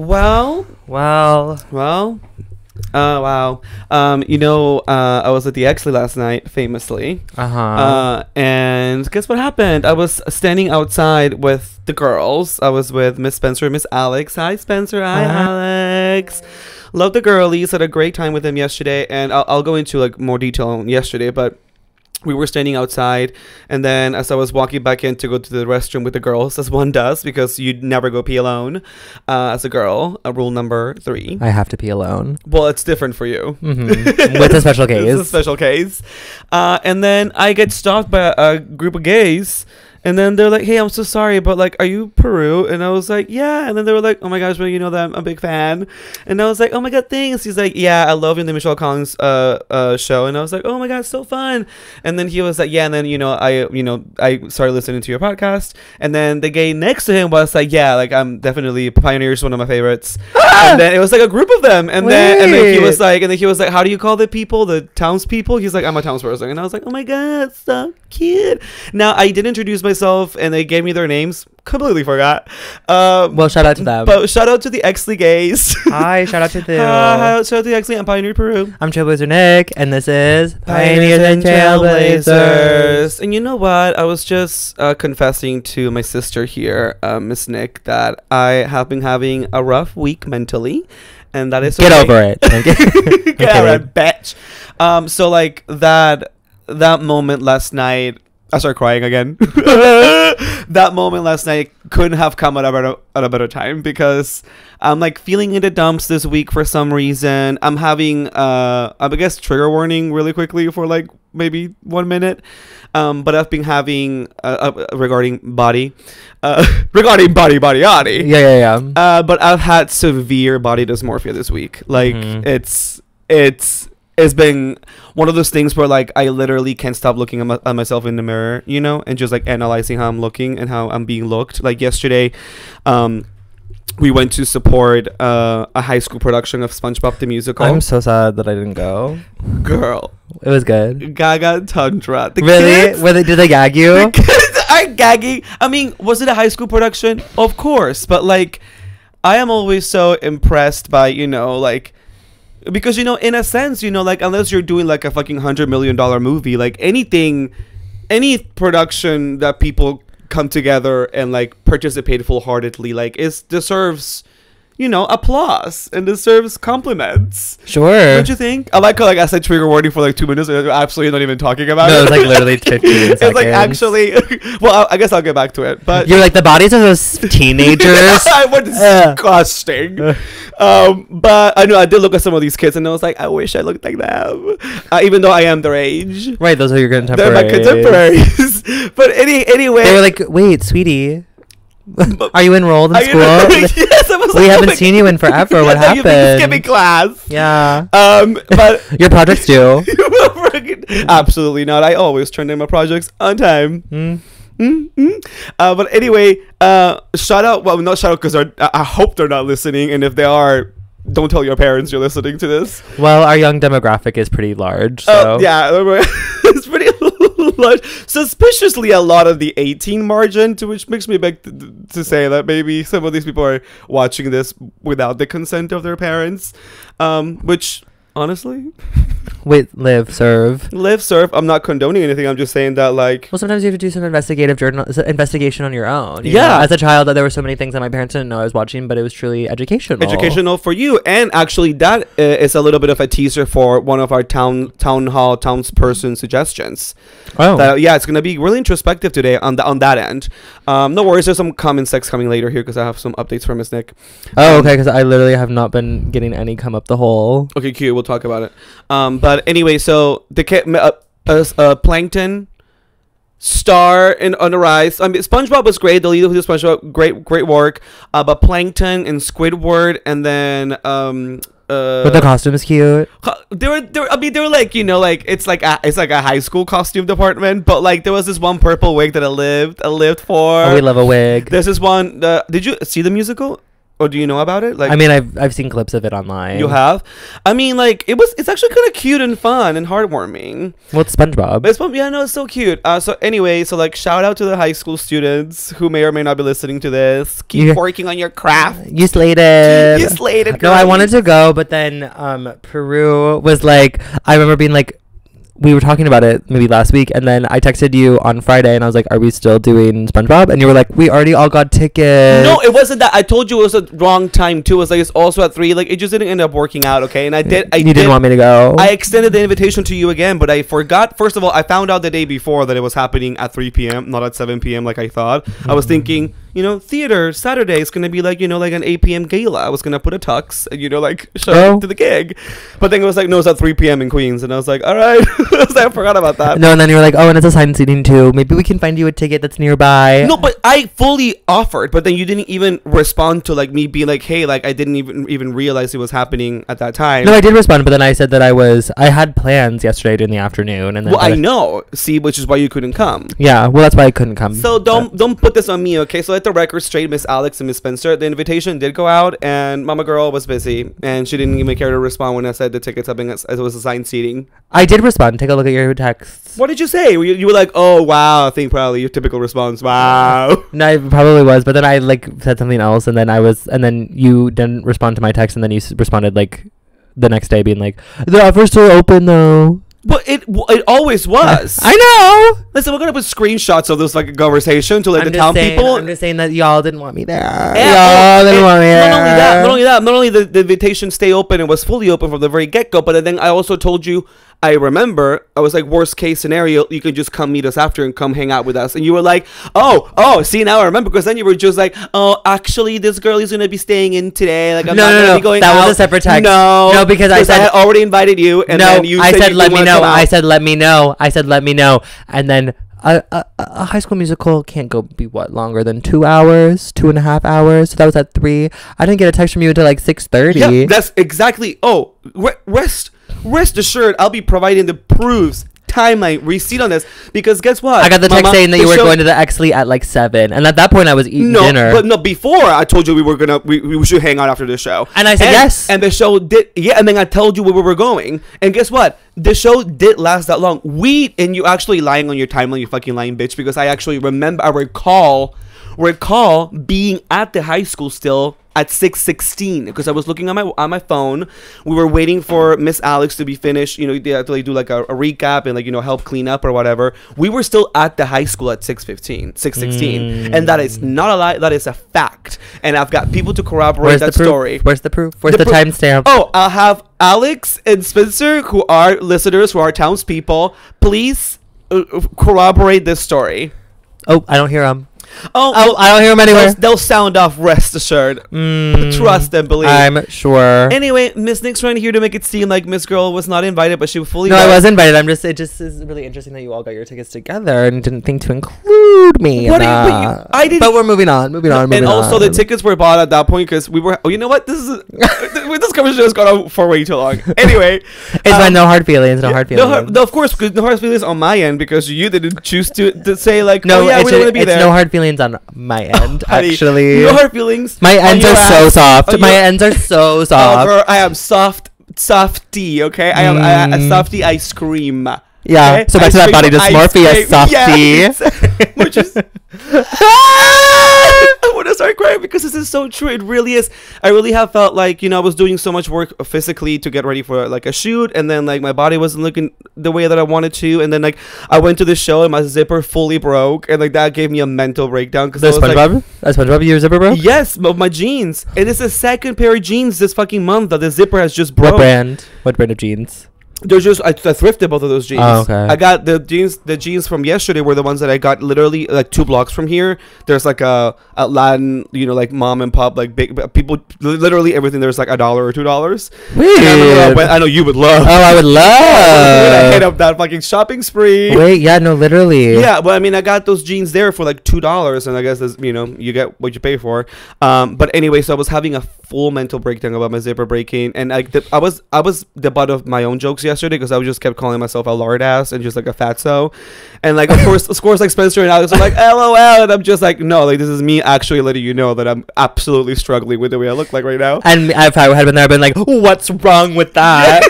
Well. Wow. I was at the Exley last night, famously. And guess what happened? I was standing outside with the girls. I was with Miss Spencer and Miss Alex. Hi, Spencer. Hi, Alex. Love the girlies. Had a great time with them yesterday. And I'll go into like more detail on yesterday, but we were standing outside, and then as I was walking back in to go to the restroom with the girls, as one does, because you'd never go pee alone as a girl, rule number 3. I have to pee alone. Well, it's different for you. Mm-hmm. With a special case. It's a special case. And then I get stopped by a group of gays. And then they're like, hey, I'm so sorry, but like, are you Peru? And I was like, yeah. And then they were like, oh my gosh, well, you know that I'm a big fan. And I was like, oh my God, thanks. He's like, yeah, I love you in the Michelle Collins show. And I was like, oh my God, so fun. And then he was like, yeah. And then, I started listening to your podcast. And then the gay next to him was like, yeah, like I'm definitely Pioneers, one of my favorites. And then it was like a group of them. And then he was like, how do you call the people, the townspeople? He's like, I'm a townsperson. And I was like, oh my God, so cute. Now I did introduce myself and they gave me their names. Completely forgot. Well, shout out to them. But shout out to the Exley gays. Hi, shout out to them. Shout out to the Exley. I'm Pioneer Peru. I'm Trailblazer Nick, and this is Pioneers and Trailblazers. And you know what? I was just confessing to my sister here, Miss Nick, that I have been having a rough week mentally, and that is okay. Get over it. Get over it, bitch. So like that moment last night. I started crying again. That moment last night couldn't have come at a better time, because I'm like feeling in the dumps this week for some reason. I'm having I guess trigger warning really quickly for like maybe 1 minute. But I've been having regarding body. Regarding body. Yeah. But I've had severe body dysmorphia this week. Like it's been one of those things where like I literally can't stop looking at myself in the mirror, and just like analyzing how I'm looking and how I'm being looked. Like yesterday, we went to support a high school production of SpongeBob the Musical. I'm so sad that I didn't go. Girl, it was good. Gaga Tundra. Really? Did they gag you? The kids are gagging. I mean, was it a high school production? Of course, but like, I am always so impressed by like. Because, in a sense, like, unless you're doing, like, a fucking $100 million movie, like, any production that people come together and, like, participate full-heartedly, like, deserves, applause and deserves compliments. Sure. Don't you think? I like how, like, I said trigger warning for, like, 2 minutes and absolutely not even talking about it. No, it's, like, literally 15 seconds. It's, like, actually... Well, I guess I'll get back to it, but... You're like, the bodies of those teenagers. What disgusting. But I know I did look at some of these kids and I was like, I wish I looked like them. Even though I am their age. Right, those are your contemporaries. They're my contemporaries. But anyway... They were like, wait, sweetie... Are you enrolled in school? Yes, I was we haven't seen you in forever. What happened? You've been skipping class. Yeah. But your project's due. Absolutely not. I always turn in my projects on time. But anyway, shout out. Well, not shout out because I hope they're not listening, and if they are, don't tell your parents you're listening to this. Well, our young demographic is pretty large. So. Yeah, it's pretty large. Suspiciously a lot of the 18 margin, to which makes me beg to say that maybe some of these people are watching this without the consent of their parents, which honestly wait, live serve. I'm not condoning anything. I'm just saying that, like, well, sometimes you have to do some investigation on your own. Yeah. As a child, there were so many things that my parents didn't know I was watching, but it was truly educational for you. And actually that is a little bit of a teaser for one of our townsperson suggestions. It's gonna be really introspective today on that end. No worries, there's some common sex coming later here because I have some updates from Miss Nick. Okay, because I literally have not been getting any come up the hole. Okay, cute, we'll talk about it. But anyway, so the Plankton star on the rise. I mean, SpongeBob was great. The lead of SpongeBob, great work. But Plankton and Squidward, and then but the costume is cute. They were like, like it's like a high school costume department, but like there was this one purple wig that I lived for. Oh, we love a wig. There's this one. Did you see the musical? Or do you know about it? Like, I mean, I've seen clips of it online. you have? I mean, like, it's actually kind of cute and fun and heartwarming. Well, it's SpongeBob. Yeah, no, it's so cute. So anyway, so like, shout out to the high school students who may or may not be listening to this. Keep working on your craft. You slated. You slated. No, I wanted to go, but then Peru was like, I remember being like, we were talking about it maybe last week, and then I texted you on Friday, and I was like, are we still doing SpongeBob? And you were like, we already all got tickets. No, it wasn't that. I told you it was a wrong time too. It was like, it's also at 3. Like, it just didn't end up working out, okay? And you didn't want me to go. I extended the invitation to you again, but I forgot. First of all, I found out the day before that it was happening at 3 p.m., not at 7 p.m. like I thought. I was thinking, theater Saturday is gonna be like, like an 8 p.m. gala. I was gonna put a tux and like show up to the gig, but then it was like, no, it's at 3 p.m. in Queens, and I was like, all right. I forgot about that. No, and then you were like, oh, and it's assigned seating too. Maybe we can find you a ticket that's nearby. No, but I fully offered, but then you didn't even respond to like me being like, hey, like I didn't even realize it was happening at that time. No, I did respond, but then I said that I had plans yesterday in the afternoon, and then I know. See, which is why you couldn't come. Yeah, well, that's why I couldn't come. So don't put this on me, okay? So let the record straight, Miss Alex and Miss Spencer. The invitation did go out, and Mama Girl was busy, and she didn't even care to respond when I said the tickets have been as it was assigned seating. I did respond. Take a look at your texts. What did you say? You were like, oh wow. I think probably your typical response. Wow. No, it probably was, but then I like said something else, and then you didn't respond to my text, and then you responded like the next day, being like, the offer's still open though. But it always was. I know. Listen, we're gonna put screenshots of this like conversation to like the town people. I'm just saying that y'all didn't want me there. Yeah, y'all didn't want me there. Not only the invitation stay open and was fully open from the very get go, but then I also told you. I remember I was like, worst case scenario, you can just come meet us after and come hang out with us. And you were like, oh, see, now I remember, because then you were just like, oh, actually, this girl is going to be staying in today. Like, I'm not going to be going out. That was a separate text. No, because I had already invited you. And then you said let me know. I said, let me know. And then a High School Musical can't be longer than 2 hours, 2.5 hours. So that was at 3. I didn't get a text from you until like 6:30. Yeah, that's exactly. Oh, rest assured, I'll be providing the proofs, timeline, receipt on this, because guess what? I got the text saying that you were going to the Exley at like 7, and at that point I was eating dinner. But no, before I told you we should hang out after the show, and I said yes, and the show did, and then I told you where we were going, and guess what? The show did last that long. And you actually lying on your timeline, you fucking lying bitch, because I actually remember, I recall being at the high school still at 6:16, because I was looking on my phone. We were waiting for Miss Alex to be finished. They have to like do like a recap and like help clean up or whatever. We were still at the high school at 6:16, and that is not a lie. That is a fact, and I've got people to corroborate that story. Where's the proof? Where's the timestamp? Oh, I'll have Alex and Spencer, who are listeners, who are townspeople. Please corroborate this story. Oh, I don't hear them. Oh, I don't hear them anywhere. They'll sound off, rest assured. Trust and believe. I'm sure. Anyway, Miss Nick's trying here to make it seem like Miss Girl was not invited, but she fully. No, I was invited. It just is really interesting that you all got your tickets together and didn't think to include me. I didn't. But we're moving on. And also, the tickets were bought at that point because we were. Oh, you know what? This conversation has gone on for way too long. Anyway, it's fine. No hard feelings. No hard feelings. No, of course, because no hard feelings on my end, because you didn't choose to say like, no, we don't want to be there. No hard feelings on my end, actually. No hard feelings. My ends are so soft. My ends are so soft. Girl, I am softy, okay? I am a softy ice cream. Yeah, okay? So back to that body dysmorphia, softy. Yeah, which is... I want to start crying because this is so true. It really is. I really have felt like, I was doing so much work physically to get ready for like a shoot, and then like my body wasn't looking the way that I wanted to, and then like I went to the show and my zipper fully broke, and like that gave me a mental breakdown. That's SpongeBob, your zipper broke? Yes, of my jeans. And it's the second pair of jeans this fucking month that the zipper has just broke. What brand of jeans? They're just I thrifted both of those jeans. Oh, okay. I got the jeans from yesterday were the ones that I got literally like 2 blocks from here. There's like a Latin, like mom and pop, like big people, literally everything. There's like $1 or $2. Weird. I know you would love. Oh, I would love. I hit up that fucking shopping spree. Wait, yeah, no, literally. Yeah, but I mean, I got those jeans there for like $2, and I guess you get what you pay for. But anyway, so I was having a full mental breakdown about my zipper breaking, and I was the butt of my own jokes yesterday because I just kept calling myself a lard ass and just like a fatso. And like, of course, like Spencer and Alex are like, LOL. And I'm just like, no, like this is me actually letting you know that I'm absolutely struggling with the way I look like right now. And if I had been there, I'd been like, what's wrong with that?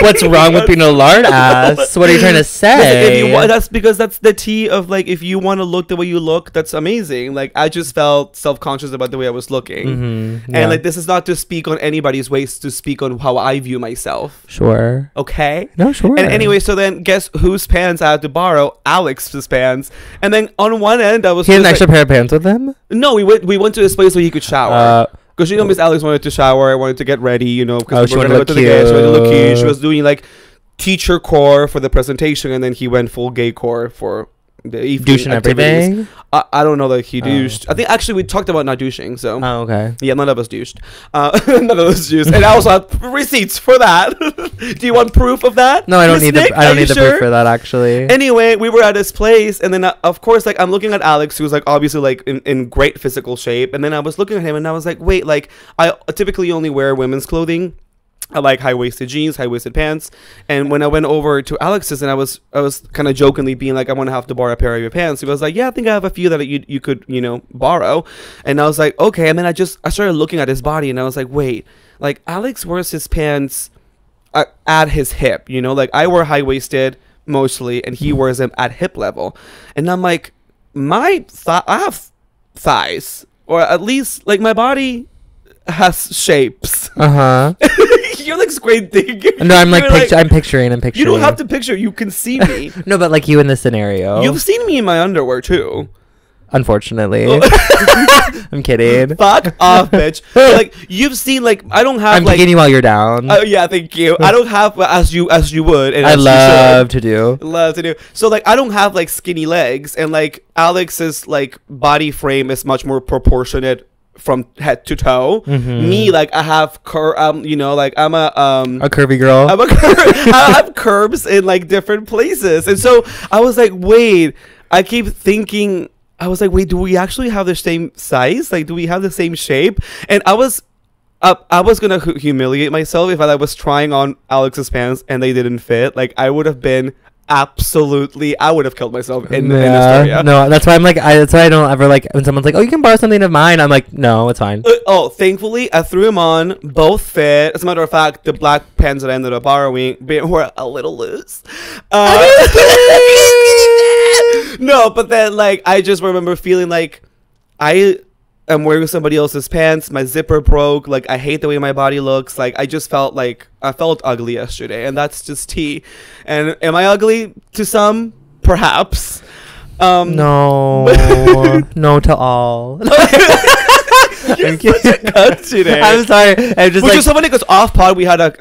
What's wrong with being a lard ass? What are you trying to say? That's because that's the tea of like, if you want to look the way you look, that's amazing. Like, I just felt self-conscious about the way I was looking. Mm-hmm, and like, this is not to speak on anybody's ways, to speak on how I view myself. Sure. Okay? No, sure. And anyway, so then guess whose pants I had to borrow? Alex's pants. And then on one end, I was... He had an extra pair of pants with him? No, we went to this place where he could shower. Because Miss Alex wanted to shower, I wanted to get ready, because she wanted to look cute. She wanted to look cute. She was doing like teacher core for the presentation, and then he went full gay core for the evening douching activities. Everything. I don't know that he douched. I think actually we talked about not douching. So okay. Yeah, none of us douched. None of us douched, and I also have receipts for that. Do you want proof of that? No, I don't need Nick? I don't need the proof for that actually. Anyway, we were at this place, and then of course, like I'm looking at Alex, who's like obviously like in great physical shape, and then I was looking at him, and I was like, wait, like I typically only wear women's clothing. I like high-waisted jeans, high-waisted pants. And when I went over to Alex's, and I was kind of jokingly being like, I want to have to borrow a pair of your pants. He was like, yeah, I think I have a few that you could, borrow. And I was like, okay. And then I started looking at his body, and I was like, wait, like Alex wears his pants at his hip, like I wear high-waisted mostly, and he wears them at hip level. And I'm like, I have thighs, or at least like my body has shapes. You're like squinting. No, I'm like, I'm picturing. You don't have to picture. You can see me. No, but like you in this scenario. You've seen me in my underwear too. Unfortunately. I'm kidding. Fuck off, bitch. Like you've seen, like I don't have. I'm kicking you while you're down. Oh yeah, thank you. I don't have as you would. And I love to do. So like I don't have like skinny legs, and like Alex's like body frame is much more proportionate from head to toe. Me, like I have like I'm a curvy girl. I have curves in like different places, and so I was like, wait, I keep thinking, I was like, wait, do we actually have the same size? Like, do we have the same shape? And I was gonna humiliate myself if I was trying on Alex's pants and they didn't fit. Like, I would have been I would have killed myself in this area. No, that's why I'm like, that's why I don't ever like when someone's like, oh, you can borrow something of mine. I'm like, no, it's fine. Thankfully I threw them on, both fit. As a matter of fact, the black pants that I ended up borrowing were a little loose. No, but then like I just remember feeling like I'm wearing somebody else's pants. My zipper broke. Like, I hate the way my body looks. Like, I just felt like I felt ugly yesterday, and that's just tea. And am I ugly to some? Perhaps. No. No to all. You're such a cunt today. I'm sorry. Which is so funny because off pod we had an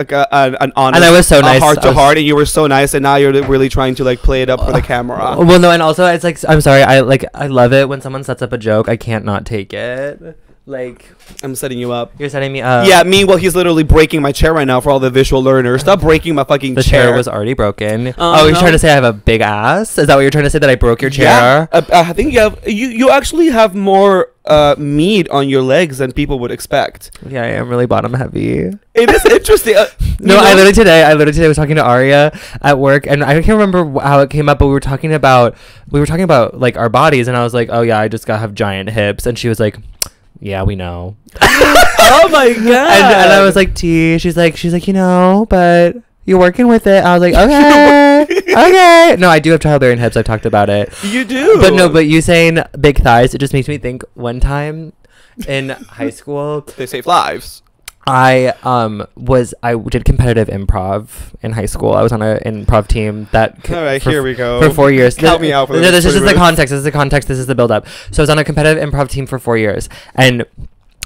honest, and I was so nice, heart to heart, and you were so nice, and now you're really trying to like play it up for the camera. Well, no, and also it's like, I'm sorry. I love it when someone sets up a joke. I can't not take it. Like, I'm setting you up. You're setting me up. Yeah, meanwhile, he's literally breaking my chair right now for all the visual learners. Stop breaking my fucking chair. The chair was already broken. You're trying to say I have a big ass? Is that what you're trying to say, that I broke your chair? Yeah. I think you actually have more meat on your legs than people would expect. Yeah, I am really bottom heavy. It is interesting. No, I literally today was talking to Aria at work, and I can't remember how it came up, but we were talking about like our bodies, and I was like, oh yeah, I just gotta have giant hips, and she was like, yeah, we know. Oh my god. And I was like, she's like, but you're working with it. I was like, okay. Okay. No, I do have childbearing hips. I've talked about it. You do. But you saying big thighs, it just makes me think one time in high school. They save lives. I did competitive improv in high school. I was on an improv team that all right, here we go. For 4 years. Help me out for this. No, this is the context. This is the context. This is the build up. So I was on a competitive improv team for 4 years, and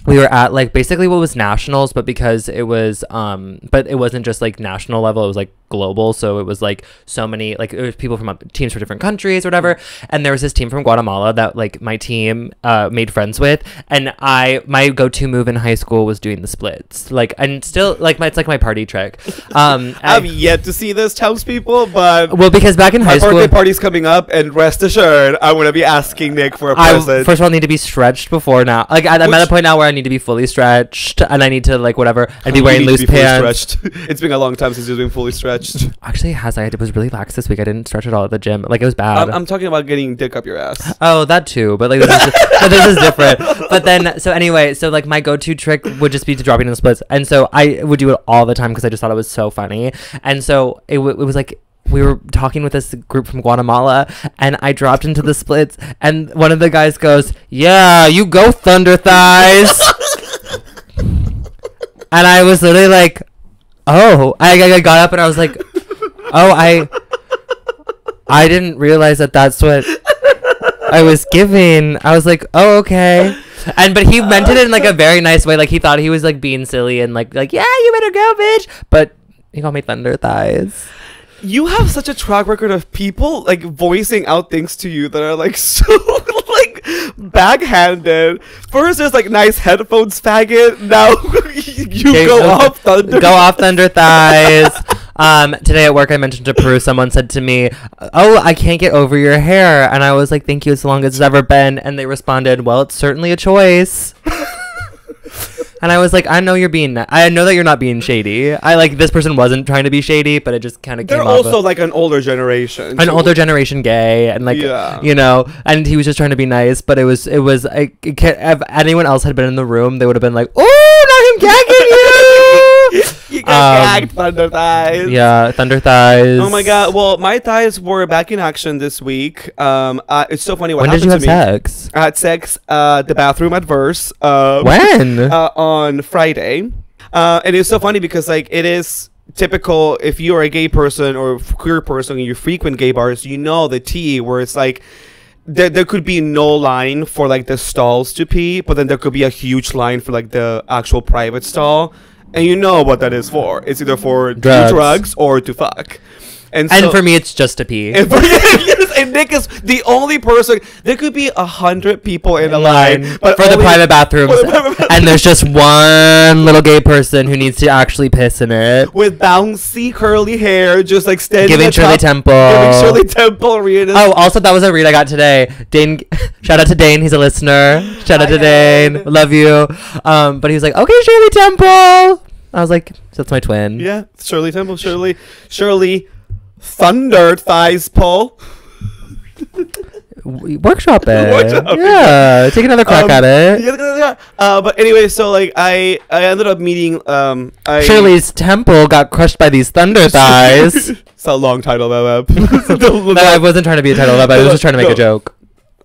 we were at like basically what was nationals, but because it was but it wasn't just like national level, it was like global. So it was like so many, like it was people from teams from different countries or whatever. And there was this team from Guatemala that like my team made friends with, and my go-to move in high school was doing the splits. Like, and still like it's like my party trick. I've yet to see this, townspeople, but well, because back in high school, my birthday party's coming up, and rest assured I'm gonna be asking Nick for a present. First of all, I need to be stretched before now. Like I'm at a point now where I need to be fully stretched, and I need to like whatever, and be wearing loose pants. It's been a long time since you've been fully stretched. stretched. Actually, it was really lax this week. I didn't stretch at all at the gym. Like, it was bad. I'm talking about getting dick up your ass. Oh, that too. But like, this is different. But then, so anyway, so like my go-to trick would just be to drop it in the splits, and so I would do it all the time because I just thought it was so funny. And so it was like, we were talking with this group from Guatemala, and I dropped into the splits, and one of the guys goes, "Yeah, you go thunder thighs." And I was literally like, "Oh," I got up and I was like, "Oh, I didn't realize that that's what I was giving." I was like, "Oh, okay." But he meant it in like a very nice way. Like, he thought he was like being silly and like, "Yeah, you better go, bitch." But he called me thunder thighs. You have such a track record of people like voicing out things to you that are like so like backhanded. First, there's like nice headphones, faggot. Now you go off thunder thighs. Today at work, I mentioned to Peru, someone said to me, "Oh, I can't get over your hair." And I was like, "Thank you, as long as it's ever been." And they responded, "Well, it's certainly a choice." And I was like, I know that you're not being shady. I like, this person wasn't trying to be shady, but it just kind of came off. They're also like an older generation. An older generation gay, and like, you know, and he was just trying to be nice, but it was like, if anyone else had been in the room, they would have been like, "Oh, not him gagging you!" You got gagged, thunder thighs. Yeah, thunder thighs. Oh my god. Well, my thighs were back in action this week. It's so funny what happened to me. When did you have sex? I had sex the bathroom at Verse. When? On Friday. And it's so funny because like it is typical if you're a gay person or queer person and you frequent gay bars, you know the tea where it's like there could be no line for like the stalls to pee, but then there could be a huge line for like the actual private stall. And you know what that is for. It's either for drugs or to fuck. And for me, it's just to pee. And Nick is the only person. There could be 100 people in a line, but for the private bathrooms, and there's just one little gay person who needs to actually piss in it with bouncy curly hair, just like standing. Giving Shirley Temple. Oh, also that was a read I got today. Dane, shout out to Dane. He's a listener. Shout out to Dane. Love you. But he was like, "Okay, Shirley Temple." I was like, "That's my twin." Yeah, Shirley Temple. Shirley. Thunder thighs pull. Workshop it. Yeah, take another crack at it. Yeah. But anyway, so like I ended up meeting Shirley's temple got crushed by these thunder thighs. It's a long title, though. I wasn't trying to be a title, but I was just trying to make a joke.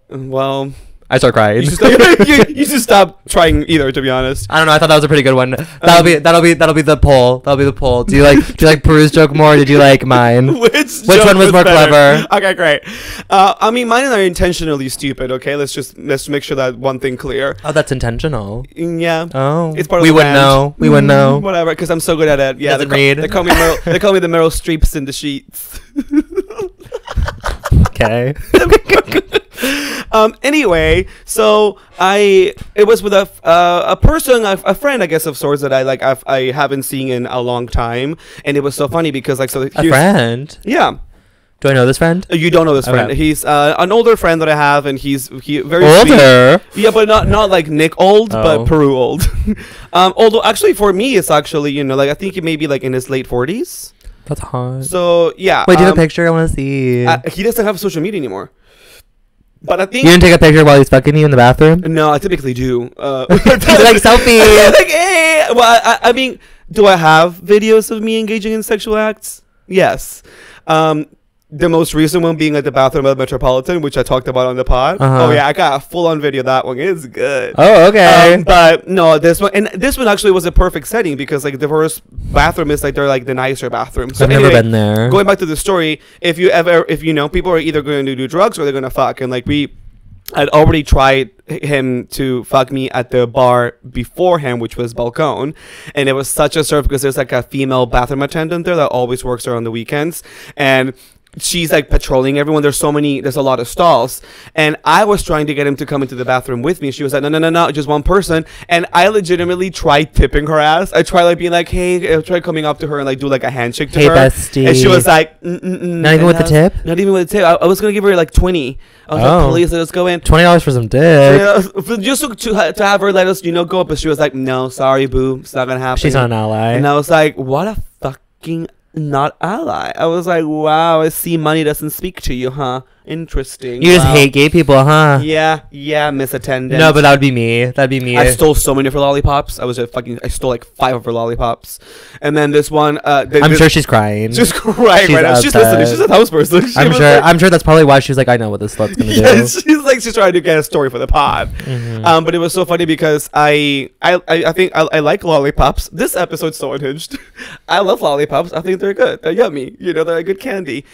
Well, I start crying. You should stop trying either, to be honest. I don't know. I thought that was a pretty good one. That'll be the poll. That'll be the poll. Do you like Peru's joke more? Or did you like mine? Which one was more clever? Okay, great. I mean, mine are intentionally stupid. Okay, let's make sure that one thing clear. Oh, that's intentional. Yeah. Oh, it's part of we the wouldn't brand. know. We wouldn't know. Whatever, because I'm so good at it. Yeah, they call me the Meryl Streeps in the sheets. Okay. Anyway, so it was with a person, a friend, I guess, of sorts that I haven't seen in a long time, and it was so funny because a friend. Yeah. Do I know this friend? You don't know this friend. He's an older friend that I have, and he's very older. Sweet. Yeah, but not like Nick old, but Peru old. Although actually for me, it's actually I think he may be like in his late 40s. That's hot. So yeah. Wait, do you have a picture? I want to see. He doesn't have social media anymore. But I think you didn't take a picture while he's fucking you in the bathroom. No, I typically do. Like selfie. Like, hey. Well, I mean, do I have videos of me engaging in sexual acts? Yes. The most recent one being at the bathroom at Metropolitan, which I talked about on the pod. Oh yeah, I got a full-on video. That one is good. Oh, okay. But no, this one actually was a perfect setting because like the first bathroom is like they're like the nicer bathroom. So I've never been there. Going back to the story, if people are either going to do drugs or they're going to fuck, and like I'd already tried him to fuck me at the bar beforehand, which was Balcón, and it was such a surf because there's like a female bathroom attendant there that always works there on the weekends, and she's like patrolling everyone. There's a lot of stalls, and I was trying to get him to come into the bathroom with me. She was like, no, just one person. And I legitimately tried tipping her ass. I tried like being like, hey, I tried coming up to her and like do like a handshake to her. Hey, bestie. And she was like, not even with the tip. Not even with the tip. I was gonna give her like 20. I was like, please, let's go in. $20 for some dick. Just to have her let us go up. But she was like, no, sorry, boo, it's not gonna happen. She's not an ally. And I was like, what a fucking not ally. I was like, wow, I see money doesn't speak to you, huh? Interesting. You just hate gay people, huh? Yeah, Miss Attendant. No, but that would be me. That'd be me. I stole so many of her lollipops. I stole like 5 of her lollipops. And then this one, I'm sure she's crying. She's crying right now. She's listening. She's a Townsperson. I'm sure that's probably why she's like, I know what this slut's gonna do. She's trying to get a story for the pod. Mm-hmm. But it was so funny because I think I like lollipops. This episode's so unhinged. I love lollipops. I think they're good. They're yummy. They're a good candy.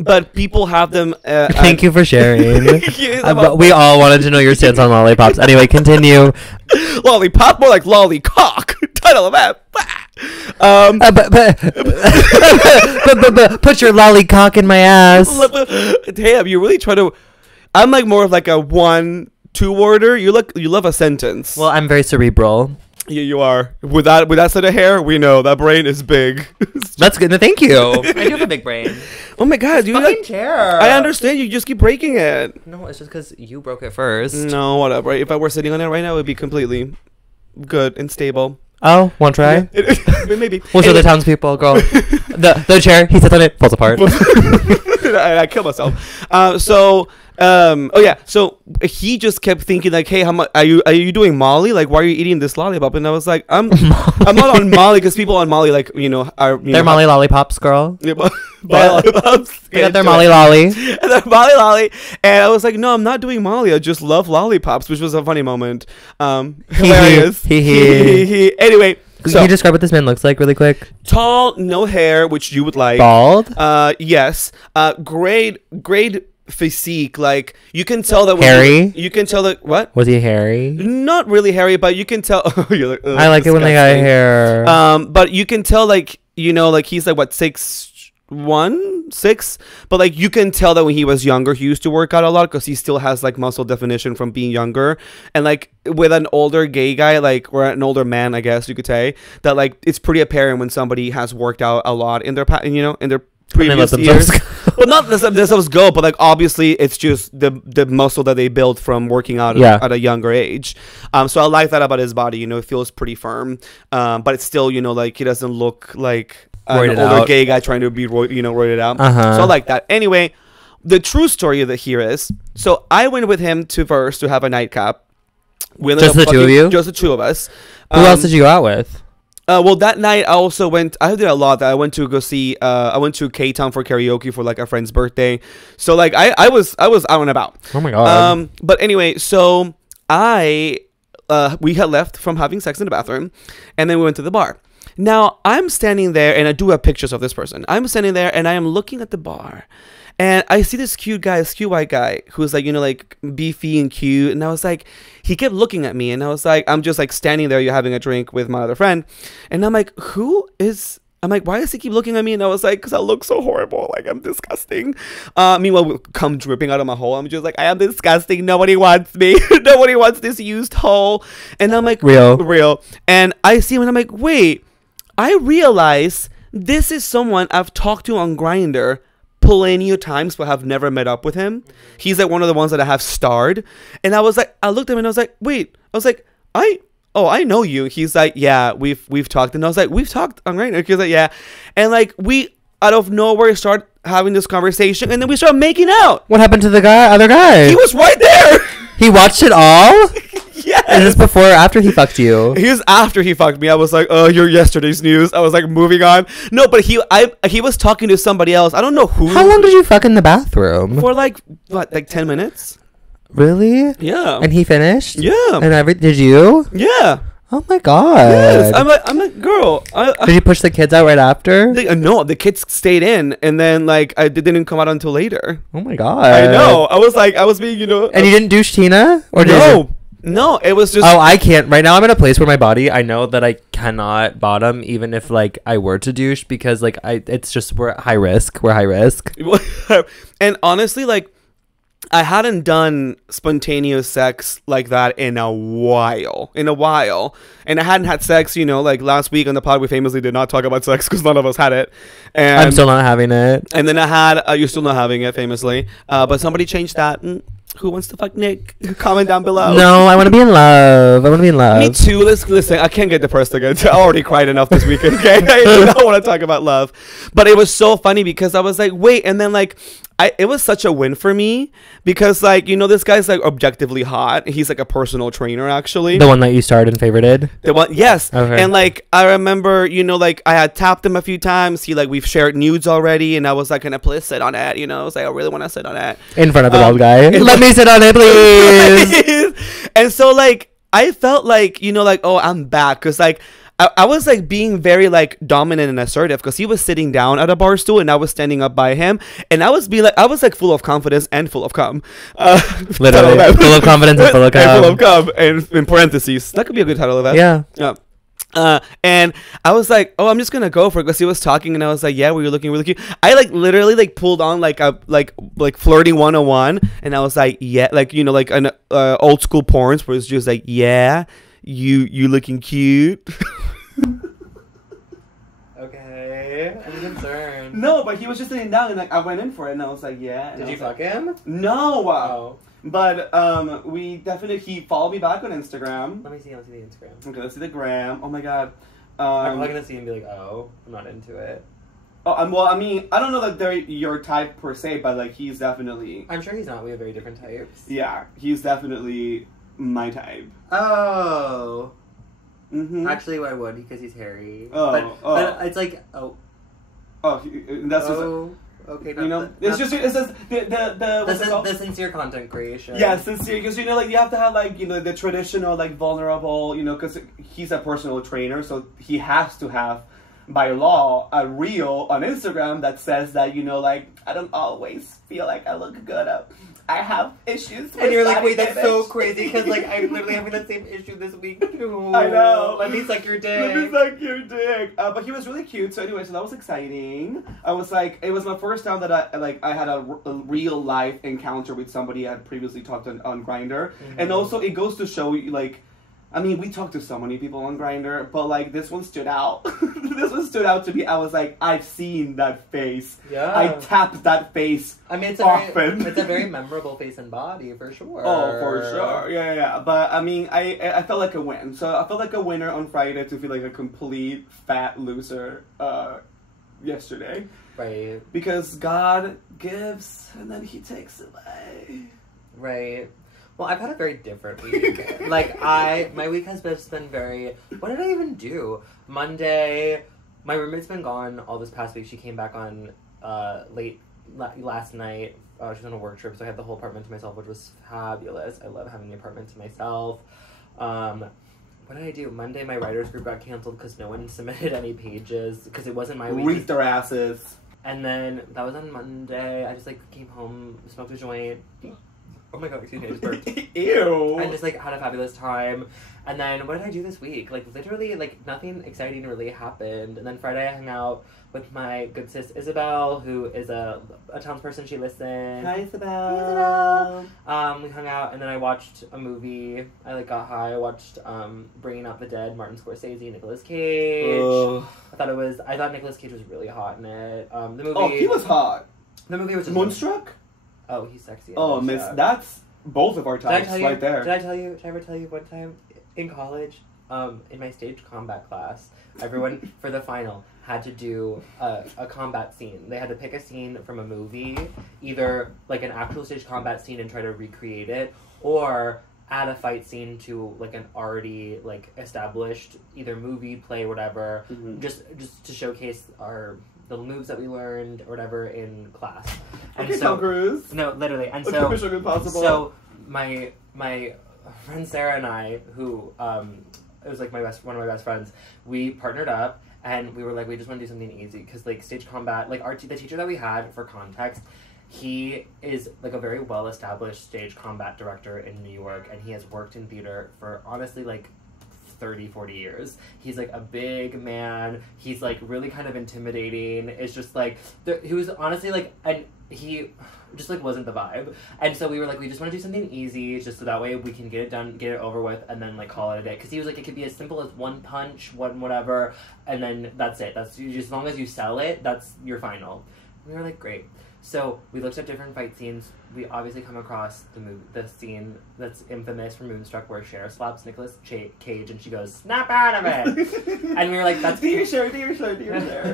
But people have them. Thank you for sharing. But we all wanted to know your stance on lollipops. Anyway, continue. Lollipop, more like lollycock. Title of that. Put your lollycock in my ass. Damn, you really try to. I'm like more of like a 1-2 worder. You love a sentence. Well, I'm very cerebral. Yeah, you are. With that set of hair, we know that brain is big. That's good. No, thank you. I do have a big brain. Oh my god, you fucking chair. I understand. You just keep breaking it. No, it's just because you broke it first. No, whatever. If I were sitting on it right now, it would be completely good and stable. Oh, one try? Maybe. We'll show the townspeople, girl. the chair, he sits on it, falls apart. I kill myself. So he just kept thinking like, hey, how much are you doing Molly? Like, why are you eating this lollipop? And I was like, I'm not on Molly, because people on Molly like they're Molly lollipops, girl. Lollipops. They got their Molly lolly. And they're Molly lolly. And I was like, no, I'm not doing Molly. I just love lollipops, which was a funny moment. Hilarious. Anyway. Can you describe what this man looks like really quick? Tall, no hair, which you would like. Bald? Yes. Grade physique. Like, you can tell that. Hairy? You can tell that. What? Was he hairy? Not really hairy, but you can tell. You're like, I like it when they got hair. But you can tell, like, like he's like, what, 6'1", 6", but like you can tell that when he was younger he used to work out a lot, because he still has like muscle definition from being younger. And like with an older gay guy, like, or an older man, I guess you could say, that like it's pretty apparent when somebody has worked out a lot in their in their previous years. Well, not themselves go, but like obviously it's just the muscle that they built from working out at a younger age. So I like that about his body. It feels pretty firm, but it's still like he doesn't look like an older gay guy trying to be roided out. So I like that. Anyway, the true story of here is, so I went with him to Verse to have a nightcap. Just the two of you? Just the two of us. Who else did you go out with? Well, that night I also I did a lot. I went to go see. I went to K-Town for karaoke for like a friend's birthday. So like I was out and about. Oh my god. But anyway, so we had left from having sex in the bathroom, and then we went to the bar. Now I'm standing there, and I do have pictures of this person. I'm standing there, and I am looking at the bar, and I see this cute white guy who's like, like beefy and cute. And I was like, he kept looking at me, and I was like, I'm just like standing there, you're having a drink with my other friend. And I'm like, why does he keep looking at me? And I was like, because I look so horrible. Like, I'm disgusting. Meanwhile, come dripping out of my hole. I'm just like, I am disgusting. Nobody wants me. Nobody wants this used hole. And I'm like, real. And I see him, and I'm like, wait, I realize this is someone I've talked to on Grindr plenty of times, but have never met up with him. He's like one of the ones that I have starred. And I was like, I looked at him and I was like, wait. I was like, I know you. He's like, yeah, we've talked. And I was like, we've talked on Grindr. He was like, yeah. And like we out of nowhere start having this conversation, and then we start making out. What happened to the other guy? He was right there. He watched it all? Yes. Is this before or after he fucked you? He was after he fucked me. I was like, oh, you're yesterday's news. I was like, moving on. No, but he was talking to somebody else. I don't know who. How long did you fuck in the bathroom? For like 10 minutes? Really? Yeah. And he finished? Yeah. And did you? Yeah. Oh my god. Yes. I'm like, girl. Did you push the kids out right after? No, the kids stayed in, and then like they didn't come out until later. Oh my god. I know. I was being, And you didn't douche Tina? Or No, it was just. Oh, I can't. Right now I'm in a place where my body, I know that I cannot bottom, even if like I were to douche, because like it's just, we're high risk. And honestly, like, I hadn't done spontaneous sex like that in a while. And I hadn't had sex, like last week on the pod, we famously did not talk about sex because none of us had it. And I'm still not having it. And then I had, you're still not having it, famously. But somebody changed that. Who wants to fuck Nick? Comment down below. No, I want to be in love. I want to be in love. Me too. Listen, I can't get depressed again. I already cried enough this weekend. Okay, I don't want to talk about love, but it was so funny because I was like, wait, and then like, it was such a win for me because like, you know, this guy's like objectively hot. He's like a personal trainer, actually. The one that you starred and favorited. The one, yes. Okay. And like, I remember, you know, like I had tapped him a few times. We've shared nudes already, and I was like, can I please sit on it? You know, I was like, I really want to sit on it In front of the bald guy. Let me sit on it, please. And so like, I felt like, you know, like, oh, I'm back, because like, I was like being very like dominant and assertive because he was sitting down at a bar stool and I was standing up by him, and I was like full of confidence and full of cum. Literally, full of confidence and full of cum. And full of cum, and in parentheses, that could be a good title of that. Yeah. Yeah. And I was like, oh, I'm just gonna go for it because he was talking, and I was like, yeah, were you looking really cute? I like literally like pulled on like a like flirting 101, and I was like, yeah, like, you know, like an old school porns where it's just like, yeah, you looking cute. Okay, I'm concerned. No, but he was just sitting down, and like I went in for it, and I was like, yeah. Did you fuck him? No. Oh. But he followed me back on Instagram. Let me see the Instagram. Okay, let's see the gram. Oh my god. I'm probably gonna see him and be like, oh, I'm not into it. Oh, well, I mean, I don't know that they're your type per se, but like he's definitely. I'm sure he's not. We have very different types. Yeah, he's definitely my type. Oh. Mm-hmm. Actually, I would because he's hairy. Oh, but it's like that's just. Okay, you know, it's just the sincere content creation. Yeah, sincere, because you know, like you have to have like, you know, the traditional like vulnerable, you know, because he's a personal trainer, so he has to have by law a reel on Instagram that says that, you know, like I don't always feel like I look good up. I have issues. And you're like, wait, that's so crazy because like I'm literally having the same issue this week too. I know. Let me suck your dick. Let me suck your dick. But he was really cute. So anyway, so that was exciting. I was like, it was my first time that I had a real life encounter with somebody I had previously talked on Grindr, and also it goes to show you like. I mean, we talked to so many people on Grindr, but like this one stood out. This one stood out to me. I was like, I've seen that face. Yeah. I tapped that face. I mean, it's often. It's a very memorable face and body for sure. Oh, for sure. Yeah. But I mean, I felt like a win. So I felt like a winner on Friday to feel like a complete fat loser yesterday. Right. Because God gives and then He takes away. Right. Well, I've had a very different week. My week has just been very... What did I even do? Monday, my roommate's been gone all this past week. She came back on late last night. She's on a work trip, so I had the whole apartment to myself, which was fabulous. I love having the apartment to myself. What did I do? Monday, my writers group got canceled because no one submitted any pages because it wasn't my week. Reached their asses. And then that was on Monday. I just came home, smoked a joint. Oh my god, excuse me, I just burped. Ew. I just had a fabulous time. And then what did I do this week? Literally, nothing exciting really happened. And then Friday I hung out with my good sis Isabel, who is a townsperson. She listens. Hi, Isabel. Hi, Isabel. We hung out, and then I watched a movie. I got high. I watched Bringing Out the Dead, Martin Scorsese, Nicolas Cage. I thought Nicolas Cage was really hot in it. The movie. Oh, he was hot. The movie was just Moonstruck. Oh, he's sexy. Oh, miss, that's both of our types right there. Did I ever tell you one time in college, in my stage combat class, everyone for the final had to do a combat scene. They had to pick a scene from a movie, either an actual stage combat scene and try to recreate it, or add a fight scene to an already established either movie, play, whatever, just to showcase the moves that we learned or whatever in class. And okay, Tom Cruise. No, literally. And so, Mission Impossible. So my friend Sarah and I, who it was one of my best friends, we partnered up and we were we just want to do something easy because stage combat, the teacher that we had, for context, he is a very well established stage combat director in New York, and he has worked in theater for honestly 30-40 years. He's a big man. He's really kind of intimidating. It's just he was honestly and he just wasn't the vibe. And so we were we just want to do something easy just so that way we can get it done, get it over with, and then call it a day. Because he was it could be as simple as one punch, one whatever, and then that's it. That's as long as you sell it, that's your final. We were great. So we looked at different fight scenes. We obviously come across the scene that's infamous from Moonstruck where Cher slaps Nicolas Cage and she goes, "Snap out of it!" And we were like, "That's do you share? Do a Cher?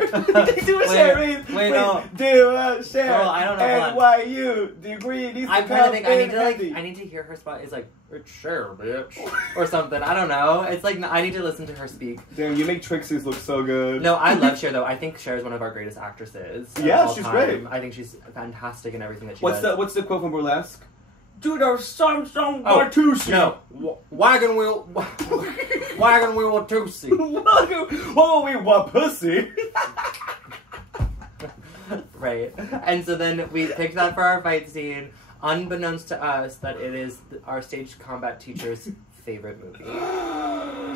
Wait, no. Do a Cher. Girl, I don't know. NYU degree. I'm trying to think. I need to hear her spot. It's like, "It's Cher, bitch," or something. I don't know. It's like I need to listen to her speak. Damn, you make Trixie's look so good. No, I love Cher though. I think Cher is one of our greatest actresses. Yeah, she's great. I think she's fantastic in everything that she does. What's the quote from Burlesque? Do the some Watusi. No, wagon wheel Watusi. Wagon wheel pussy. Right, and so then we picked that for our fight scene, unbeknownst to us that it is our stage combat teacher's favorite movie.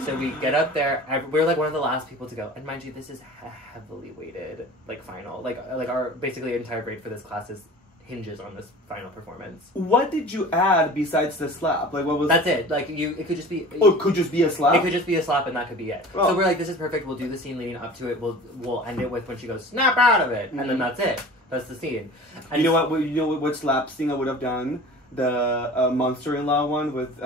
So we get up there. We're like one of the last people to go, and mind you, this is heavily weighted, like final, like our basically entire grade for this class hinges on this final performance. What did you add besides the slap? Like what was? That's it. Like it could just be. Oh, it could just be a slap. It could just be a slap, and that could be it. Oh. So we're like, this is perfect. We'll do the scene leading up to it. We'll end it with when she goes, "Snap out of it," and then that's it. That's the scene. And you know what slap scene I would have done? The Monster-in-Law one with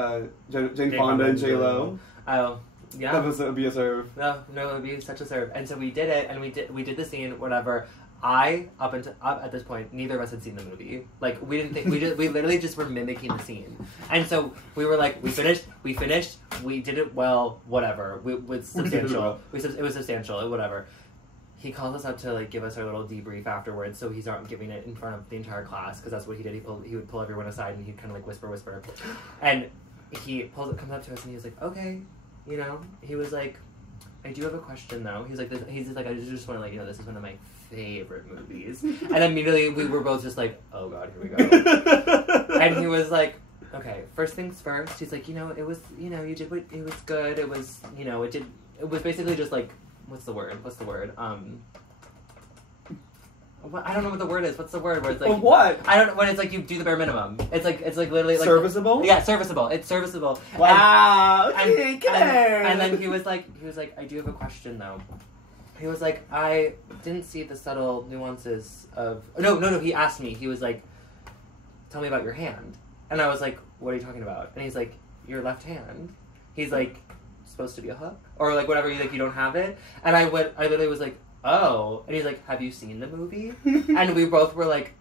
Jane Fonda and J-Lo. Oh, yeah. That would be a serve. No, it would be such a serve. And so we did it, and we did the scene, whatever. Up at this point, neither of us had seen the movie. Like we didn't think we literally just were mimicking the scene. And so we were like, we finished, we did it well, whatever. It was substantial. It was substantial, whatever. He called us up to like give us our little debrief afterwards, so he's not giving it in front of the entire class because that's what he did. He would pull everyone aside and he'd kind of like whisper, and he comes up to us and he was like, "Okay, you know," he was like, "I do have a question though." He's like, "I just want to let you know this is one of my favorite movies," and immediately we were both just like, "Oh God, here we go." And he was like, "Okay, first things first." He's like, "It was, you did what, it was good. It was, it was basically just like." What's the word? I don't know what the word is. What's the word where it's like what? I don't know when it's like you do the bare minimum. It's like literally like serviceable. Yeah, serviceable. It's serviceable. Wow. Okay, and then he was like, I do have a question though. He was like, I didn't see the subtle nuances of. No. He asked me. He was like, tell me about your hand. And I was like, what are you talking about? And he's like, your left hand. He's like, supposed to be a hook or like whatever. You don't have it. And I literally was like, oh. And he's like, have you seen the movie? And we both were like,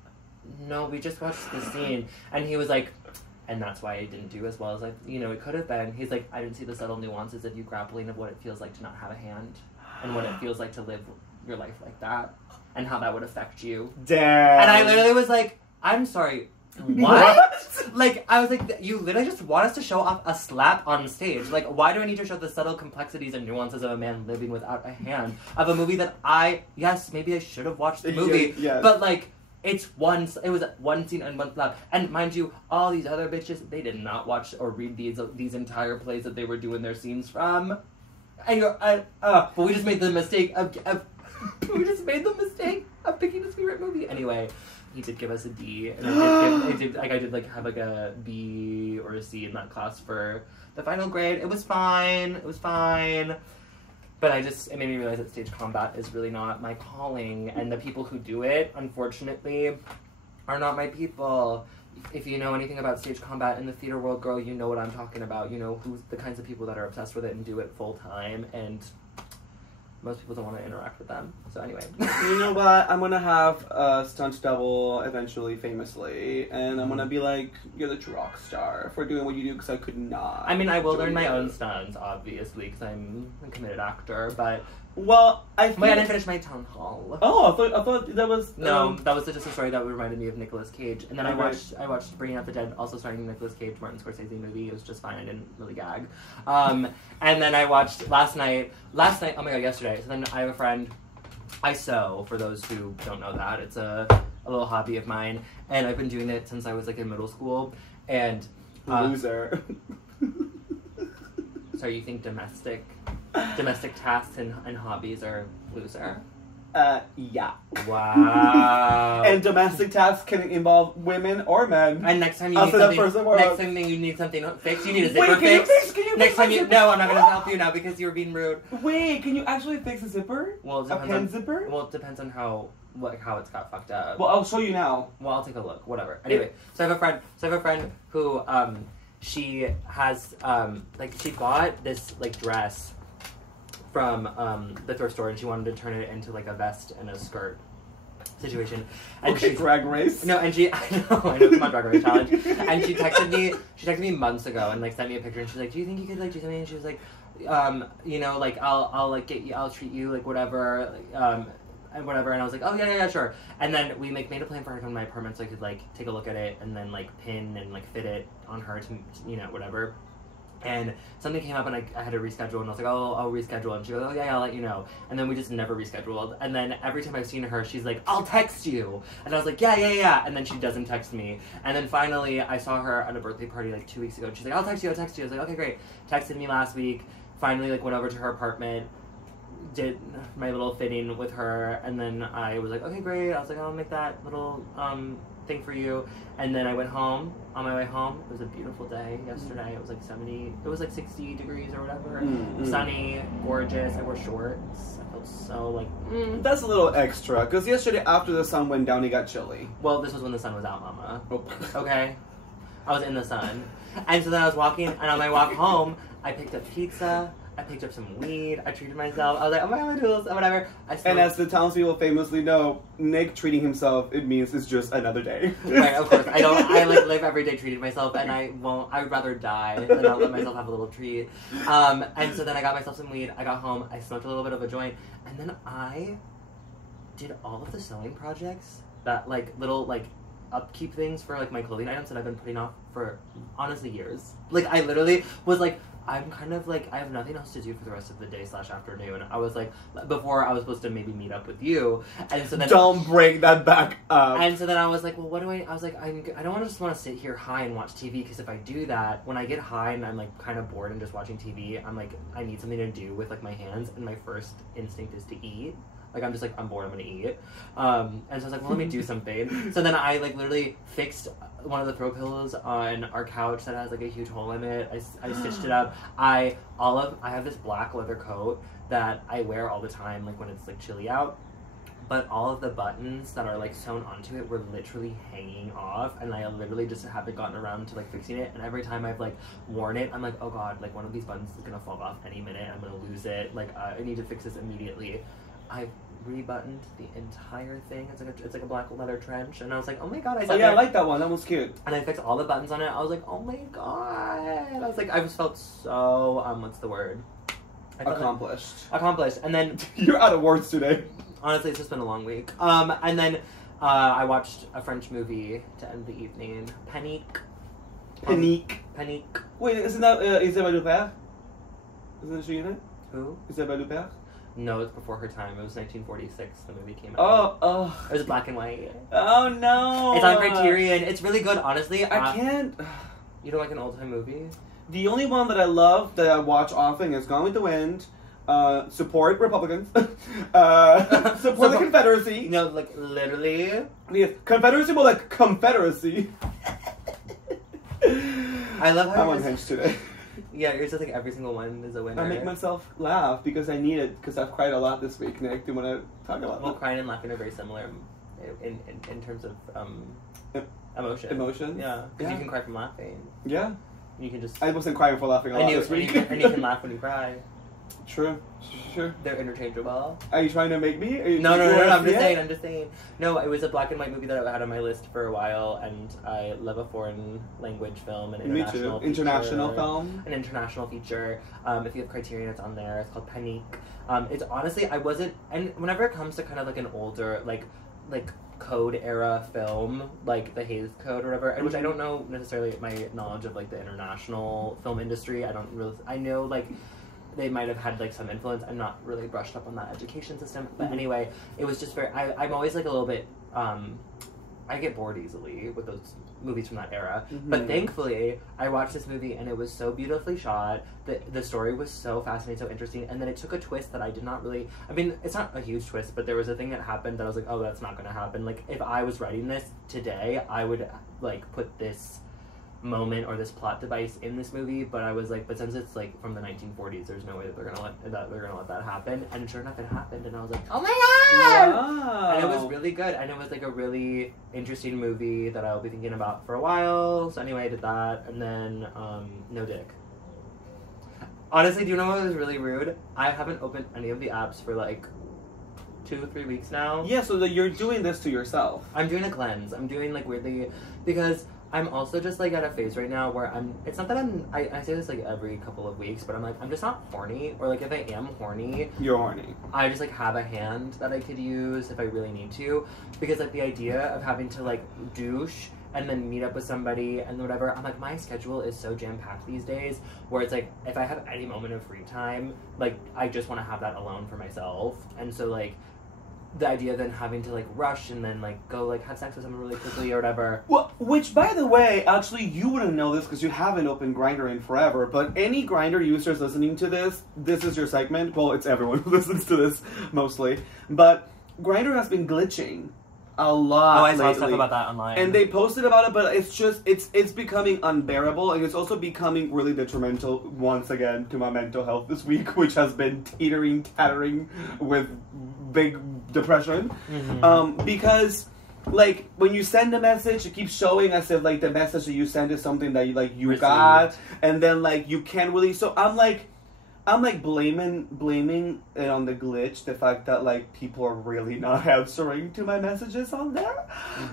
no, we just watched the scene. And he was like, and that's why I didn't do as well as it could have been. He's like, I didn't see the subtle nuances of you grappling of what it feels like to not have a hand and what it feels like to live your life like that and how that would affect you. Damn. And I literally was like, I'm sorry, what? Like, I was like, you literally just want us to show off a slap on stage. Like, why do I need to show the subtle complexities and nuances of a man living without a hand of a movie that maybe I should have watched the movie, yes. But like, it was one scene and one slap. And mind you, all these other bitches, they did not watch or read these entire plays that they were doing their scenes from. And but we just made the mistake of picking his favorite movie. Anyway, he did give us a D, and I did have like a B or a C in that class for the final grade. It was fine. But it made me realize that stage combat is really not my calling, and the people who do it, unfortunately, are not my people. If you know anything about stage combat in the theater world, girl, you know what I'm talking about. You know who's the kinds of people that are obsessed with it and do it full time, and most people don't want to interact with them. So anyway. You know what? I'm going to have a stunt double eventually, famously, and I'm going to be like, you're the true rock star for doing what you do, because I could not. I mean, I will learn my own stunts, obviously, because I'm a committed actor, but... Well, I didn't finish my town hall. Oh, I thought that was... No, that was just a story that reminded me of Nicolas Cage. And then I watched Bringing Out the Dead, also starring Nicolas Cage, Martin Scorsese movie. It was just fine. I didn't really gag. And then I watched last night, oh my god, yesterday. So then I have a friend, I sew, for those who don't know that. It's a little hobby of mine. And I've been doing it since I was like in middle school. And... Loser. So you think domestic tasks and hobbies are loser? Yeah. Wow. And domestic tasks can involve women or men. And next time you need something fixed, you need a zipper fixed. No, I'm not gonna help you now because you were being rude. Wait, can you actually fix a zipper? Well, a pen zipper? Well, it depends on how how it's got fucked up. Well, I'll show you now. Well, I'll take a look. Whatever. Anyway, so I have a friend who she has like she bought this like dress from the thrift store, and she wanted to turn it into like a vest and a skirt situation. And okay, Drag Race. No, and I know, come on, Drag Race challenge. And she texted me months ago and like sent me a picture, and she's like, do you think you could like do something? And she was like, you know, like I'll like get you, I'll treat you like whatever, and whatever. And I was like, oh yeah, sure. And then we made a plan for her to come to my apartment so I could like take a look at it and then like pin and like fit it on her to, you know, whatever. And something came up and I had to reschedule, and I was like, oh, I'll reschedule. And she goes, oh yeah, I'll let you know. And then we just never rescheduled. And then every time I've seen her, she's like, I'll text you. And I was like, yeah. And then she doesn't text me. And then finally I saw her at a birthday party like 2 weeks ago, and she's like, I'll text you. I was like, okay, great. Texted me last week. Finally like went over to her apartment, did my little fitting with her, and then I was like, okay, great. I was like, I'll make that little thing for you. And then I went home. On my way home, it was a beautiful day yesterday. It was like 60 degrees or whatever. Sunny, gorgeous. I wore shorts. I felt so like That's a little extra, because yesterday after the sun went down, it got chilly. Well, this was when the sun was out, mama. Oh. Okay, I was in the sun. And so then I was walking, and on my walk home I picked up pizza, I picked up some weed, I treated myself. I was like, oh my god, my tools, whatever. And as the townspeople famously know, Nick treating himself, it means it's just another day. Right, of course. I like live every day treating myself, and I would rather die than not let myself have a little treat. And so then I got myself some weed, I got home, I smoked a little bit of a joint, and then I did all of the sewing projects, that like little like upkeep things for like my clothing items that I've been putting off for honestly years. Like I literally was like, I'm kind of like, I have nothing else to do for the rest of the day / afternoon. I was like, before I was supposed to maybe meet up with you, and so then don't bring that back up. And so then I was like, well, what do I was like, I don't just want to sit here high and watch TV, because if I do that, when I get high and I'm like kind of bored and just watching TV, I'm like, I need something to do with like my hands, and my first instinct is to eat. Like, I'm just like, I'm bored, I'm gonna eat. And so I was like, well, let me do something. So then I like literally fixed one of the throw pillows on our couch that has like a huge hole in it. I stitched it up. I have this black leather coat that I wear all the time, like when it's like chilly out. But all of the buttons that are like sewn onto it were literally hanging off, and I literally just haven't gotten around to like fixing it. And every time I've like worn it, I'm like, oh god, like one of these buttons is gonna fall off any minute, and I'm gonna lose it. Like I need to fix this immediately. I rebuttoned the entire thing. It's like a black leather trench, and I was like, oh my god, I like that one. That one's cute. And I fixed all the buttons on it. I was like, oh my god. I was like, I just felt so what's the word? Accomplished. Accomplished. And then you're out of words today. Honestly, it's just been a long week. And then I watched a French movie to end the evening. Panique. Wait, isn't that Isabelle Huppert? Isn't she in it? Who? Isabelle Huppert? No, it's before her time. It was 1946. The movie came out. Oh. It was black and white. Oh no. It's on Criterion. It's really good, honestly. I can't. You don't like an old time movie? The only one that I love that I watch often is Gone with the Wind. Support Republicans. Support the Confederacy. No, like literally. Yes, Confederacy, but like Confederacy. I love how I'm unhinged today. Yeah, you're just like every single one is a winner. I make myself laugh because I need it, because I've cried a lot this week, Nick. Do you want to talk about that? Well, crying and laughing are very similar in terms of emotion. Emotions? Yeah, because you can cry from laughing. Yeah. You can just... I wasn't crying for laughing a lot this week. And you can laugh when you cry. True. Sure. They're interchangeable. Are you trying to make me? No, I'm just saying. No, it was a black and white movie that I had on my list for a while, and I love a foreign language film, an international feature. International film? An international feature. If you have Criterion, it's on there. It's called Panique. It's honestly, and whenever it comes to kind of like an older, like Code era film, like the Hays Code or whatever, and which I don't know necessarily my knowledge of like the international film industry. I know like they might have had like some influence. I'm not really brushed up on that education system, but anyway, it was just very. I'm always like a little bit. I get bored easily with those movies from that era, but thankfully I watched this movie and it was so beautifully shot. The story was so fascinating, so interesting, and then it took a twist that I did not really. I mean, it's not a huge twist, but there was a thing that happened that I was like, oh, that's not going to happen. Like if I was writing this today, I would like put this moment or this plot device in this movie, but I was like, but since it's like from the 1940s, there's no way that they're gonna let that happen. And sure enough, it happened, and I was like, oh my god! Wow. And it was really good, and it was like a really interesting movie that I'll be thinking about for a while. So anyway, I did that, and then no dick. Honestly, do you know what was really rude? I haven't opened any of the apps for like 2-3 weeks now. Yeah, so that you're doing this to yourself. I'm doing a cleanse. I'm doing like weirdly, because I'm also just like at a phase right now where it's not that I say this like every couple of weeks, but I'm like, I'm just not horny, or like if I am horny, You're horny. I just like have a hand that I could use if I really need to, because like the idea of having to like douche and then meet up with somebody and whatever, I'm like, my schedule is so jam-packed these days, where it's like, if I have any moment of free time, like, I just want to have that alone for myself, and so like, the idea of then having to like rush and then like go like have sex with someone really quickly or whatever. Well, which by the way, actually you wouldn't know this because you haven't opened Grindr in forever, but any Grindr users listening to this is your segment. Well, it's everyone who listens to this mostly, but Grindr has been glitching a lot. Oh, I saw lately. stuff about that online. And they posted about it, but it's just it's becoming unbearable, and it's also becoming really detrimental once again to my mental health this week, which has been tattering with big depression. Mm-hmm. Because like when you send a message, it keeps showing as if like the message that you send is something that you Received. got, and then like you can't really. So I'm like blaming it on the glitch, the fact that like people are really not answering to my messages on there,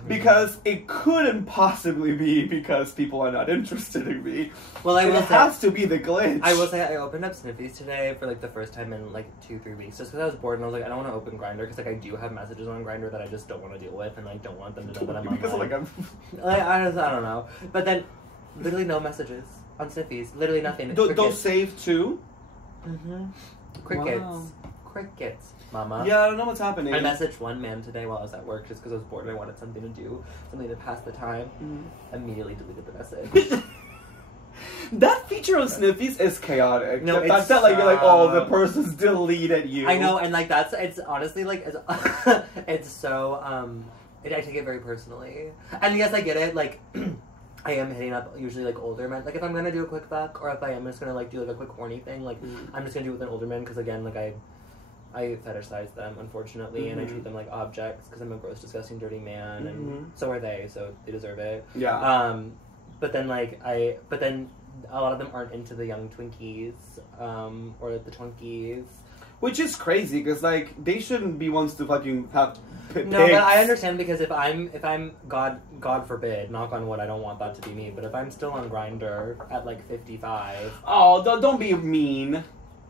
because it couldn't possibly be because people are not interested in me. Well, it has to be the glitch. I will say I opened up Sniffies today for like the first time in like 2-3 weeks, just because I was bored and I was like, I don't want to open Grindr because like I do have messages on Grindr that I just don't want to deal with and like don't want them to know that I'm because online. like I don't know, but then literally no messages on Sniffies, literally nothing. Those save too. Mm-hmm. Crickets. Wow. Crickets, mama. Yeah, I don't know what's happening. I messaged one man today while I was at work just because I was bored and I wanted something to do, something to pass the time. Immediately deleted the message. That feature on Sniffies is chaotic. No, the fact that like you're like, oh, the person's deleted you. I know, and like it's honestly like it's so I take it very personally. And yes, I get it. Like I am hitting up usually like older men. Like if I'm gonna do a quick fuck, or if I am just gonna like do like a quick horny thing, like I'm just gonna do it with an older man because again, like I fetishize them unfortunately, and I treat them like objects because I'm a gross, disgusting, dirty man, and so are they, so they deserve it. Yeah. But then a lot of them aren't into the young Twinkies, or the Twinkies. Which is crazy because like they shouldn't be ones to fucking have. No, but I understand because if I'm God forbid, knock on wood, I don't want that to be me. But if I'm still on Grindr at like 55, oh, don't be mean.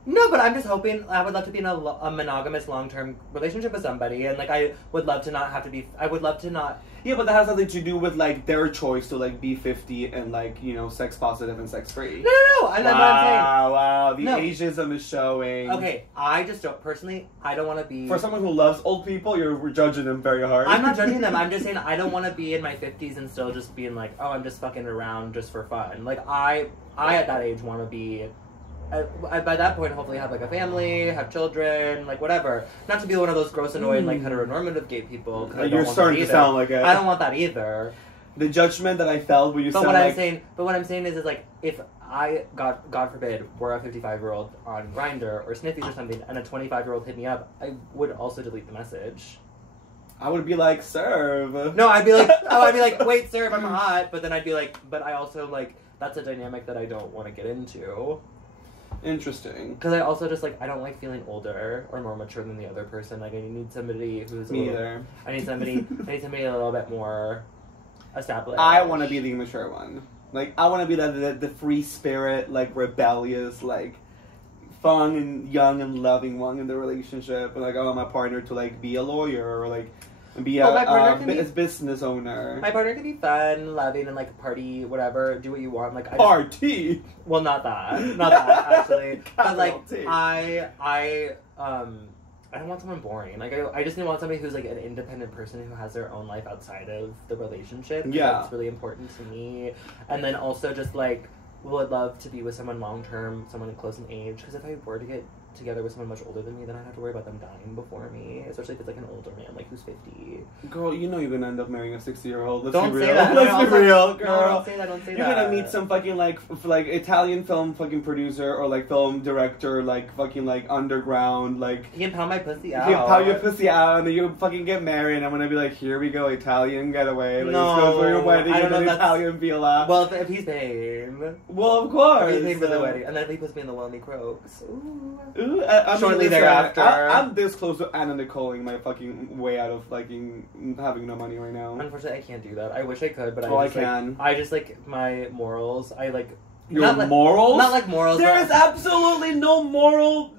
No, but I'm just hoping. I would love to be in a monogamous long-term relationship with somebody, and like I would love to not have to be. I would love to not. Yeah, but that has nothing to do with like their choice to like be 50 and like sex positive and sex free. No. And Wow, the ageism is showing. Okay, I just don't personally. I don't want to be. For someone who loves old people, you're judging them very hard. I'm not judging them. I'm just saying I don't want to be in my 50s and still just being like, oh, I'm just fucking around just for fun. Like I at that age want to be. I, by that point, hopefully have like a family, have children, like whatever. Not to be one of those gross, annoying, like heteronormative gay people. You're starting to sound like it. I don't want that either. The judgment that I felt when you said But what I'm saying is like if I God forbid were a 55-year-old on Grindr or Sniffies or something, and a 25-year-old hit me up, I would also delete the message. I would be like, serve. No, I'd be like, wait, serve, I'm hot. But then I'd be like, but I also like that's a dynamic that I don't want to get into. Interesting. Because I also just like I don't like feeling older or more mature than the other person. Like I need somebody who's Me either. I need somebody a little bit more established. I want to be the mature one. Like I want to be the free spirit, like rebellious, like fun and young and loving one in the relationship. And like I want my partner to like be a lawyer or like be a business owner. My partner can be fun, loving, and like party, whatever. Do what you want. Like party. Well, not that actually. But like I don't want someone boring. Like I just want somebody who's like an independent person who has their own life outside of the relationship. Yeah, that's really important to me. And then also just like would love to be with someone long term, someone close in age. Because if I were to get together with someone much older than me, then I have to worry about them dying before me. Especially if it's like an older man, like who's 50. Girl, you know you're gonna end up marrying a 60-year-old. Let's Don't be real. say that. Let's be real, No, girl. don't say that. Don't say You're that. gonna meet some fucking like Italian film fucking producer or like film director, like fucking like underground, like. He can pound my pussy out. He'll pound your pussy out, and then you fucking get married. And I'm gonna be like, here we go, Italian getaway. Like, No, let's go for your wedding I don't in know an if that's- Italian villa. Well, if he's paying. Well, of course. If he's paying for the wedding, and then if he puts me in the Wellney Croaks. Ooh. Ooh, I mean, Shortly listen, thereafter. I'm this close to Anna Nicoleing my fucking way out of fucking having no money right now. Unfortunately, I can't do that. I wish I could, but Oh, I I just, like, can. I just like my morals. I like Your not like, morals? Not like morals. There but- is absolutely no moral.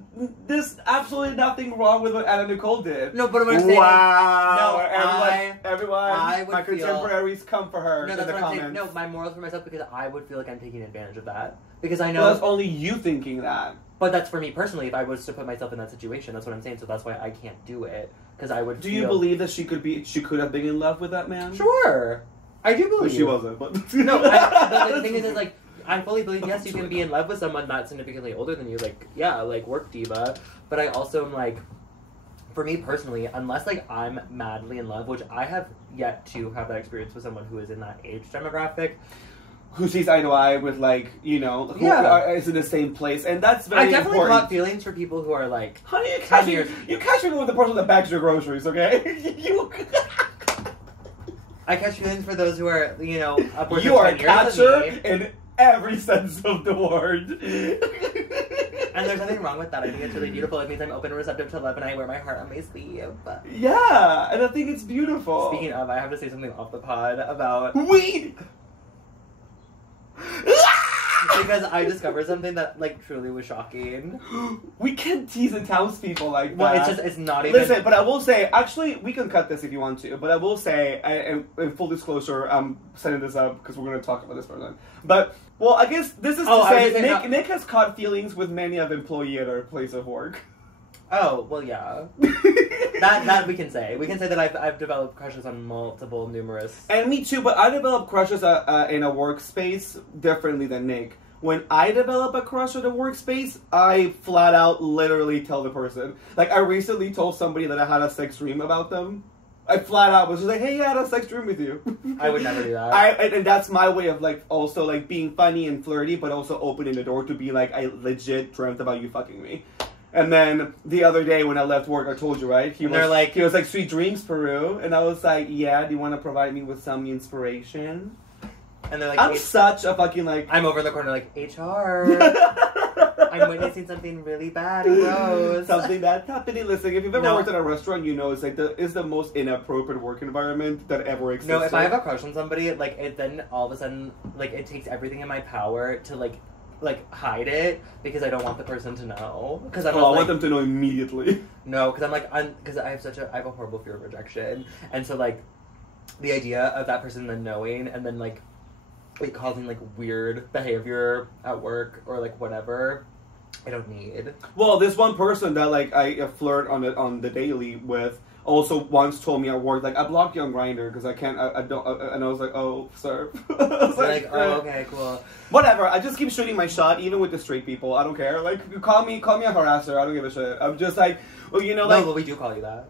There's absolutely nothing wrong with what Anna Nicole did. No, but what I'm saying. Wow! No, everyone, I would my feel- contemporaries come for her No, in that's the what I'm saying. comments. No, my morals for myself because I would feel like I'm taking advantage of that because I know. Well, that's only you thinking that. But that's for me personally. If I was to put myself in that situation, that's what I'm saying. So that's why I can't do it because I would. Do you believe that she could have been in love with that man? Sure, I do believe. But she wasn't. But No, but the thing is like. I fully believe, yes, you can be in love with someone that's significantly older than you, like, yeah, like, work diva, but I also am, like, for me personally, unless, like, I'm madly in love, which I have yet to have that experience with someone who is in that age demographic. Who sees eye to eye with, like, you know, who is in the same place, and that's very I definitely important. want feelings for people who are, like, Honey, you 10 catch me with the person that bags your groceries, okay? I catch feelings for those who are, you know, upwards You of are 10 a years than me. catcher in every sense of the word. And there's nothing wrong with that. I think it's really beautiful. It means I'm open and receptive to love, and I wear my heart on my sleeve. Yeah, and I think it's beautiful. Speaking of, I have to say something off the pod about... Weed! Because I discovered something that, like, truly was shocking. We can't tease the townspeople like that. Well, it's not even... Listen, but I will say, actually, we can cut this if you want to, but I will say, in full disclosure, I'm setting this up because we're going to talk about this person. But, well, I guess this is to say, Nick has caught feelings with many of employee at our place of work. Oh, well, yeah. that we can say. We can say that I've developed crushes on numerous... And me too, but I develop crushes in a workspace differently than Nick. When I develop a crush at a workspace, I flat out literally tell the person. Like, I recently told somebody that I had a sex dream about them. I flat out was just like, hey, I had a sex dream with you. I would never do that. And that's my way of, like, also, like, being funny and flirty, but also opening the door to be like, I legit dreamt about you fucking me. And then the other day when I left work, I told you, right? He was like, sweet dreams, Peru. And I was like, yeah, do you want to provide me with some inspiration? And they're like, I'm such a fucking, like... I'm over in the corner like, HR. I'm witnessing something really bad and gross. Something that's happening. Listen, if you've ever worked at a restaurant, you know it's like it's the most inappropriate work environment that ever exists. No, if I have a crush on somebody, like, it then all of a sudden, like, it takes everything in my power to, like hide it because I don't want the person to know. Because I want them to know immediately. No, because I'm like, because I have a horrible fear of rejection, and so like, the idea of that person then knowing and then like causing like weird behavior at work or like whatever, I don't need. Well, this one person that like I flirt on the daily with also once told me at work, like, I blocked you on Grindr because I can't, I don't, and I was like, oh, sir. I was like, oh, okay, cool. Whatever, I just keep shooting my shot, even with the straight people. I don't care. Like, you call me a harasser. I don't give a shit. I'm just like, well, you know, like... No, but we do call you that.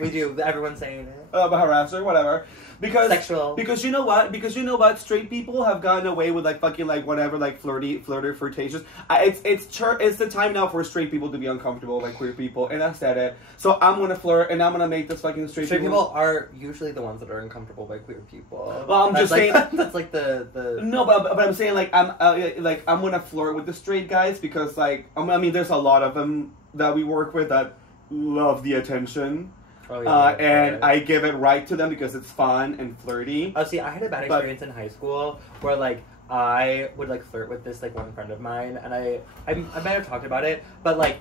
We do. Everyone's saying it. A harasser, whatever. Because sexual. Because you know what? Straight people have gotten away with like fucking like whatever, like flirtatious. It's the time now for straight people to be uncomfortable like queer people, and I said it. So I'm gonna flirt, and I'm gonna make this fucking straight people are usually the ones that are uncomfortable by queer people. Well, I'm just saying that's like the. No, but I'm saying like I'm gonna flirt with the straight guys because like I mean there's a lot of them that we work with that love the attention. Oh, yeah, and I give it right to them because it's fun and flirty. Oh, see, I had a bad experience in high school where, like, I would, like, flirt with this, like, one friend of mine, and I might have talked about it, but, like,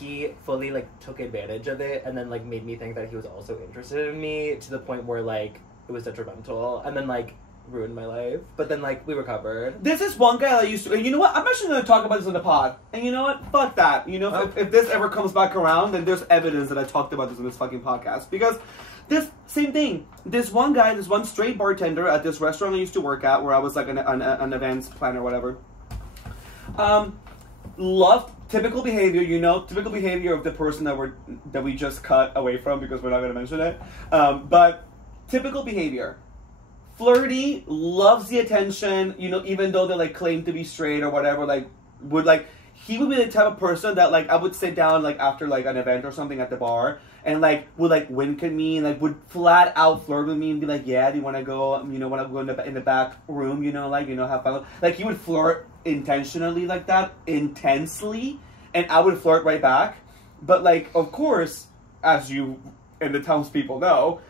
he fully, like, took advantage of it and then, like, made me think that he was also interested in me to the point where, like, it was detrimental, and then, like, ruined my life. But then, like, we recovered. This is one guy that used to... And you know what? I'm actually going to talk about this in the pod. And you know what? Fuck that. You know, if this ever comes back around, then there's evidence that I talked about this in this fucking podcast. Because this... Same thing. This one guy, this one straight bartender at this restaurant I used to work at, where I was, like, an events planner or whatever, loved typical behavior, typical behavior of the person that we just cut away from because we're not going to mention it. But typical behavior. Flirty, loves the attention, even though they like claim to be straight or whatever, he would be the type of person that I would sit down after an event or something at the bar and would wink at me and would flat out flirt with me and be like, yeah, do you want to go want to go in the back room, have fun. He would flirt intentionally like that, intensely, and I would flirt right back. But of course, as you and the townspeople know,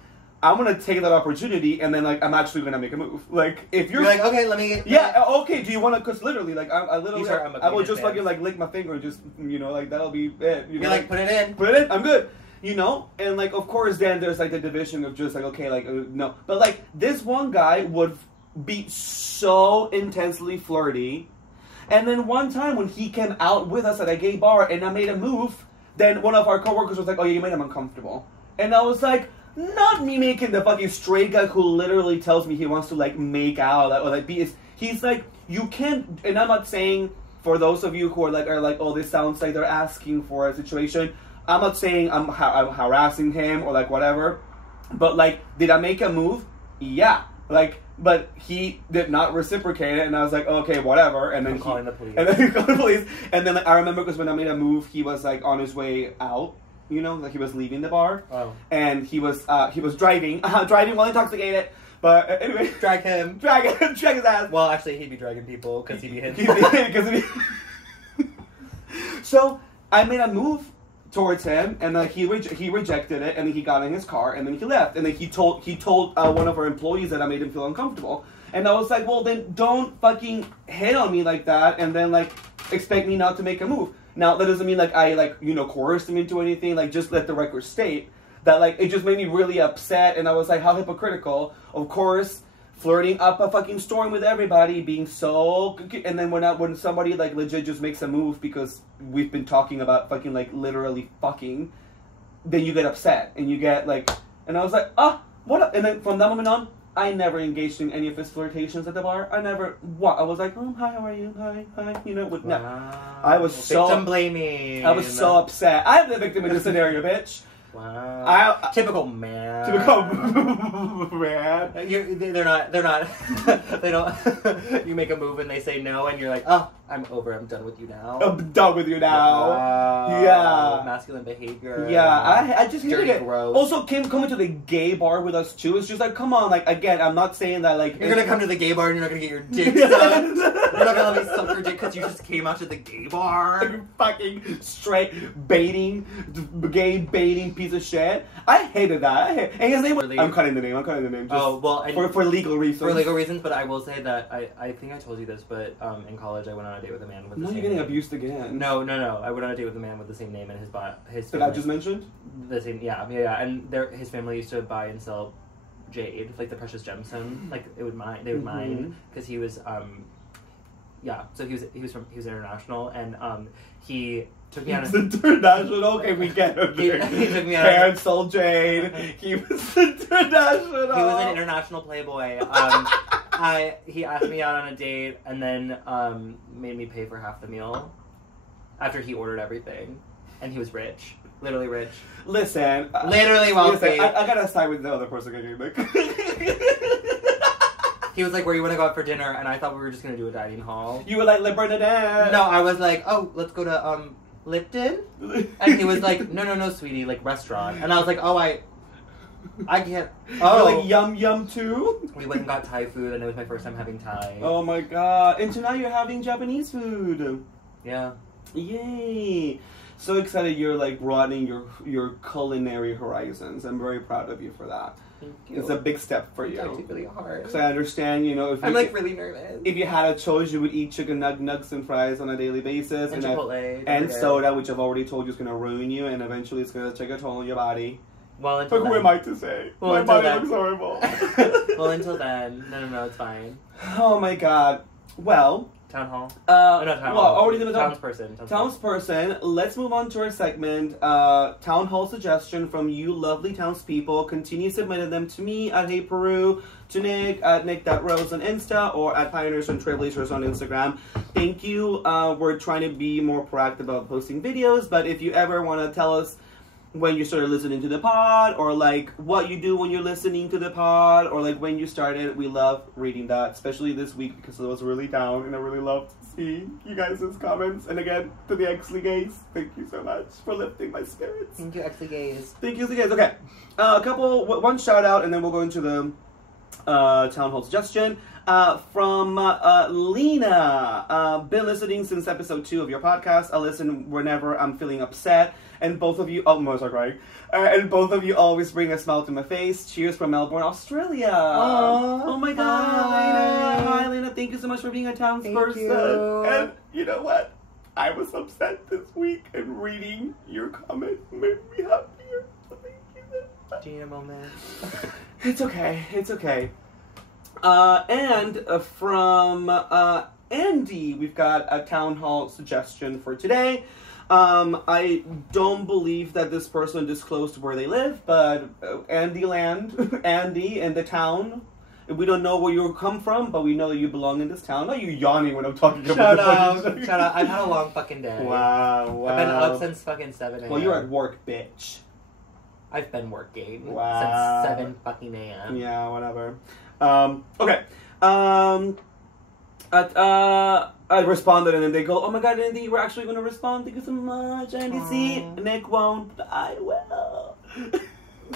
I'm gonna take that opportunity and then I'm actually gonna make a move. If you're like, okay, let me. Yeah, okay. Do you want to? Because literally, I will just fucking lick my finger and just that'll be it. You're put it in. Put it in. I'm good. And of course, then there's the division of just okay, no. But this one guy would be so intensely flirty, and then one time when he came out with us at a gay bar and I made a move, then one of our coworkers was like, "Oh, you made him uncomfortable," and I was like. Not me making the fucking straight guy who literally tells me he wants to make out or be. He's you can't. And I'm not saying for those of you who are oh, this sounds like they're asking for a situation. I'm not saying I'm harassing him or whatever. But did I make a move? Yeah. But he did not reciprocate it, and I was like, okay, whatever. And then calling the police. And then he called the police. And then I remember because when I made a move, he was on his way out. He was leaving the bar. Oh. And he was driving while intoxicated. But anyway, drag his ass. Well, actually, he'd be dragging people because he'd be hitting. So I made a move towards him, and he rejected it, and then he got in his car, and then he left, and then he told one of our employees that I made him feel uncomfortable, and I was like, well, then don't fucking hit on me like that, and then expect me not to make a move. Now, that doesn't mean, I, coerced him into anything. Just let the record state that, it just made me really upset. And I was like, how hypocritical. Of course, flirting up a fucking storm with everybody, being so... And then when somebody, legit just makes a move because we've been talking about fucking, literally fucking, then you get upset. And you get, And I was like, what up? And then from that moment on, I never engaged in any of his flirtations at the bar. I never. What? I was like, hi, how are you? Hi. Wow. I was victim blaming. I was so upset. I'm the victim in this scenario, bitch. Wow. Typical man. Typical man. They're not. They don't. You make a move and they say no, and you're like, oh, I'm over. I'm done with you now. I'm done with you now. Wow. Yeah. Masculine behavior. Yeah, I just hated it. Gross. Also, coming to the gay bar with us too. It's just come on. Again, I'm not saying that you're gonna come to the gay bar and you're not gonna get your dick sucked. You're not gonna let me suck your dick because you just came out to the gay bar. Fucking straight gay baiting piece of shit. I hated that. And his name was... I'm cutting the name. Just for legal reasons. For legal reasons, but I will say that I think I told you this, but in college I went on a date with a man with the same name. You're getting abused again. No. I went on a date with a man with the same name and his that I just mentioned? The same, yeah. And his family used to buy and sell jade, the precious gemstone. They would mine because he was so he was international, and he took me on a... international? Okay, we get it. He took me on parents sold jade. He was international. He was an international playboy. He asked me out on a date and then made me pay for half the meal after he ordered everything. And he was rich. Literally rich. Listen. Literally wealthy. I gotta side with the other person. He was like, where you want to go out for dinner? And I thought we were just going to do a dining hall. You were like, Le Bernadette. No, I was like, oh, let's go to Lipton? And he was like, no, sweetie, restaurant. And I was like, oh, I can't. Oh. You're like, yum too? We went and got Thai food, and it was my first time having Thai. Oh my god. And so now you're having Japanese food. Yeah. Yay. So excited you're broadening your culinary horizons. I'm very proud of you for that. Thank you. It's a big step for you. It's actually really hard. Because I understand, if I'm really nervous. If you had a choice, you would eat chicken nuggets and fries on a daily basis. And Chipotle. And soda, which I've already told you is going to ruin you, and eventually it's going to take a toll on your body. Well, but who am I to say? My body looks horrible. Well, until then. No, it's fine. Oh my god. Well, Town hall? Not town well, hall. already gonna talk. Townsperson. Let's move on to our segment. Town hall suggestion from you lovely townspeople. Continue submitting them to me at Hey Peru, to Nick at Nick.Rose on Insta, or at Pioneers and Trailblazers on Instagram. Thank you. We're trying to be more proactive about posting videos, but if you ever want to tell us when you started listening to the pod, or like what you do when you're listening to the pod, or like when you started, we love reading that, especially this week because I was really down and I really love to see you guys' comments. And again, to the Exley Gays, thank you so much for lifting my spirits. Thank you, Exley Gays. Thank you, Exley Gays. Okay, one shout out, and then we'll go into the town hall suggestion from Lena. Been listening since episode 2 of your podcast. I listen whenever I'm feeling upset, and both of you, and both of you always bring a smile to my face. Cheers from Melbourne, Australia. Aww, oh my God, Lena. Hi, Lena. Thank you so much for being a townsperson. And you know what? I was upset this week, and reading your comment made me happier. So thank you so much. Do you need a moment? It's okay. It's okay. And from Andy, we've got a town hall suggestion for today. I don't believe that this person disclosed where they live, but Andy in the town. We don't know where you come from, but we know that you belong in this town. Not you yawning when I'm talking about the Shut up. I've had a long fucking day. Wow. I've been up since fucking 7 a.m. Well, you're at work, bitch. I've been working Wow. since 7 fucking a.m. Yeah, whatever. Okay. I responded, and then they go, "Oh my God, Andy, we're actually going to respond. Thank you so much, Andy." See, Nick won't, but I will.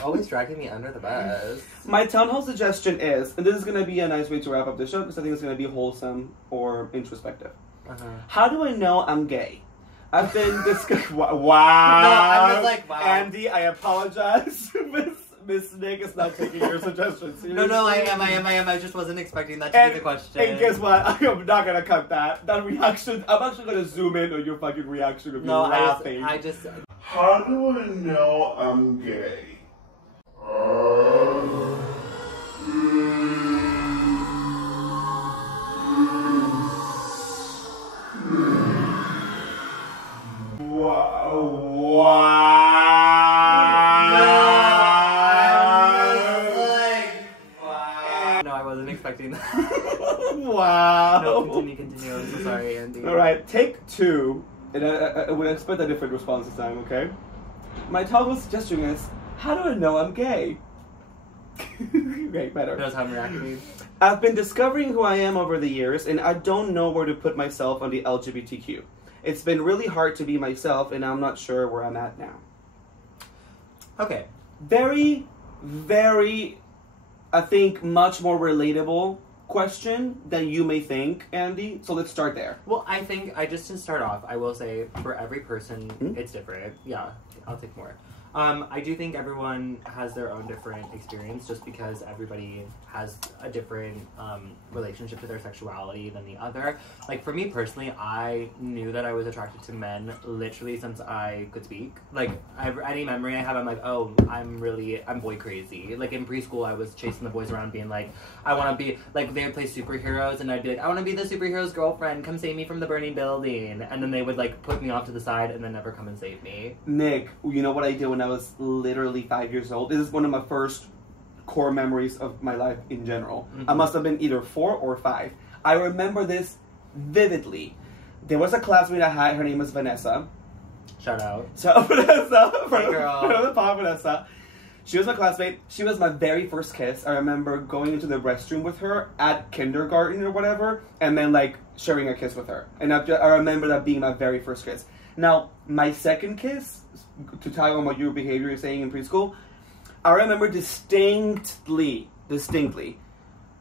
Always dragging me under the bus. My town hall suggestion is, and this is going to be a nice way to wrap up the show because I think it's going to be wholesome or introspective. How do I know I'm gay? I've been discussing. Wow. No, I was like, wow. Andy, I apologize. Miss Nick is not taking your suggestions seriously. No, I am. I just wasn't expecting that to be the question. And guess what? I am not gonna cut that reaction. I'm actually gonna zoom in on your fucking reaction of you laughing. I just. How do I know I'm gay? Expecting that. Wow. No, continue. I'm so sorry, Andy. Alright, take 2. And I would expect a different response this time, okay? My total suggestion is, how do I know I'm gay? Okay, better. Knows how I'm reacting. I've been discovering who I am over the years, and I don't know where to put myself on the LGBTQ. It's been really hard to be myself, and I'm not sure where I'm at now. Okay. Very, very... I think much more relatable question than you may think, Andy. So let's start there. Well, I think, just to start off, I will say, for every person, it's different. Yeah, I'll take more. I do think everyone has their own different experience just because everybody has a different relationship to their sexuality than the other. Like, for me personally, I knew that I was attracted to men literally since I could speak. Like, any memory I have, I'm like, oh, I'm boy crazy. Like, in preschool, I was chasing the boys around being like, I want to be, like, they would play superheroes, and I'd be like, I want to be the superhero's girlfriend, come save me from the burning building. And then they would, like, put me off to the side and then never come and save me. Nick, you know what I did when I was literally 5 years old? This is one of my first core memories of my life in general. I must have been either 4 or 5. I remember this vividly. There was a classmate I had, her name was Vanessa. Shout out. So Vanessa, hey girl. From the pod, Vanessa. She was my classmate. She was my very first kiss. I remember going into the restroom with her at kindergarten or whatever, and then like sharing a kiss with her. And I remember that being my very first kiss. Now, my second kiss, to tell you what your behavior is saying in preschool, I remember distinctly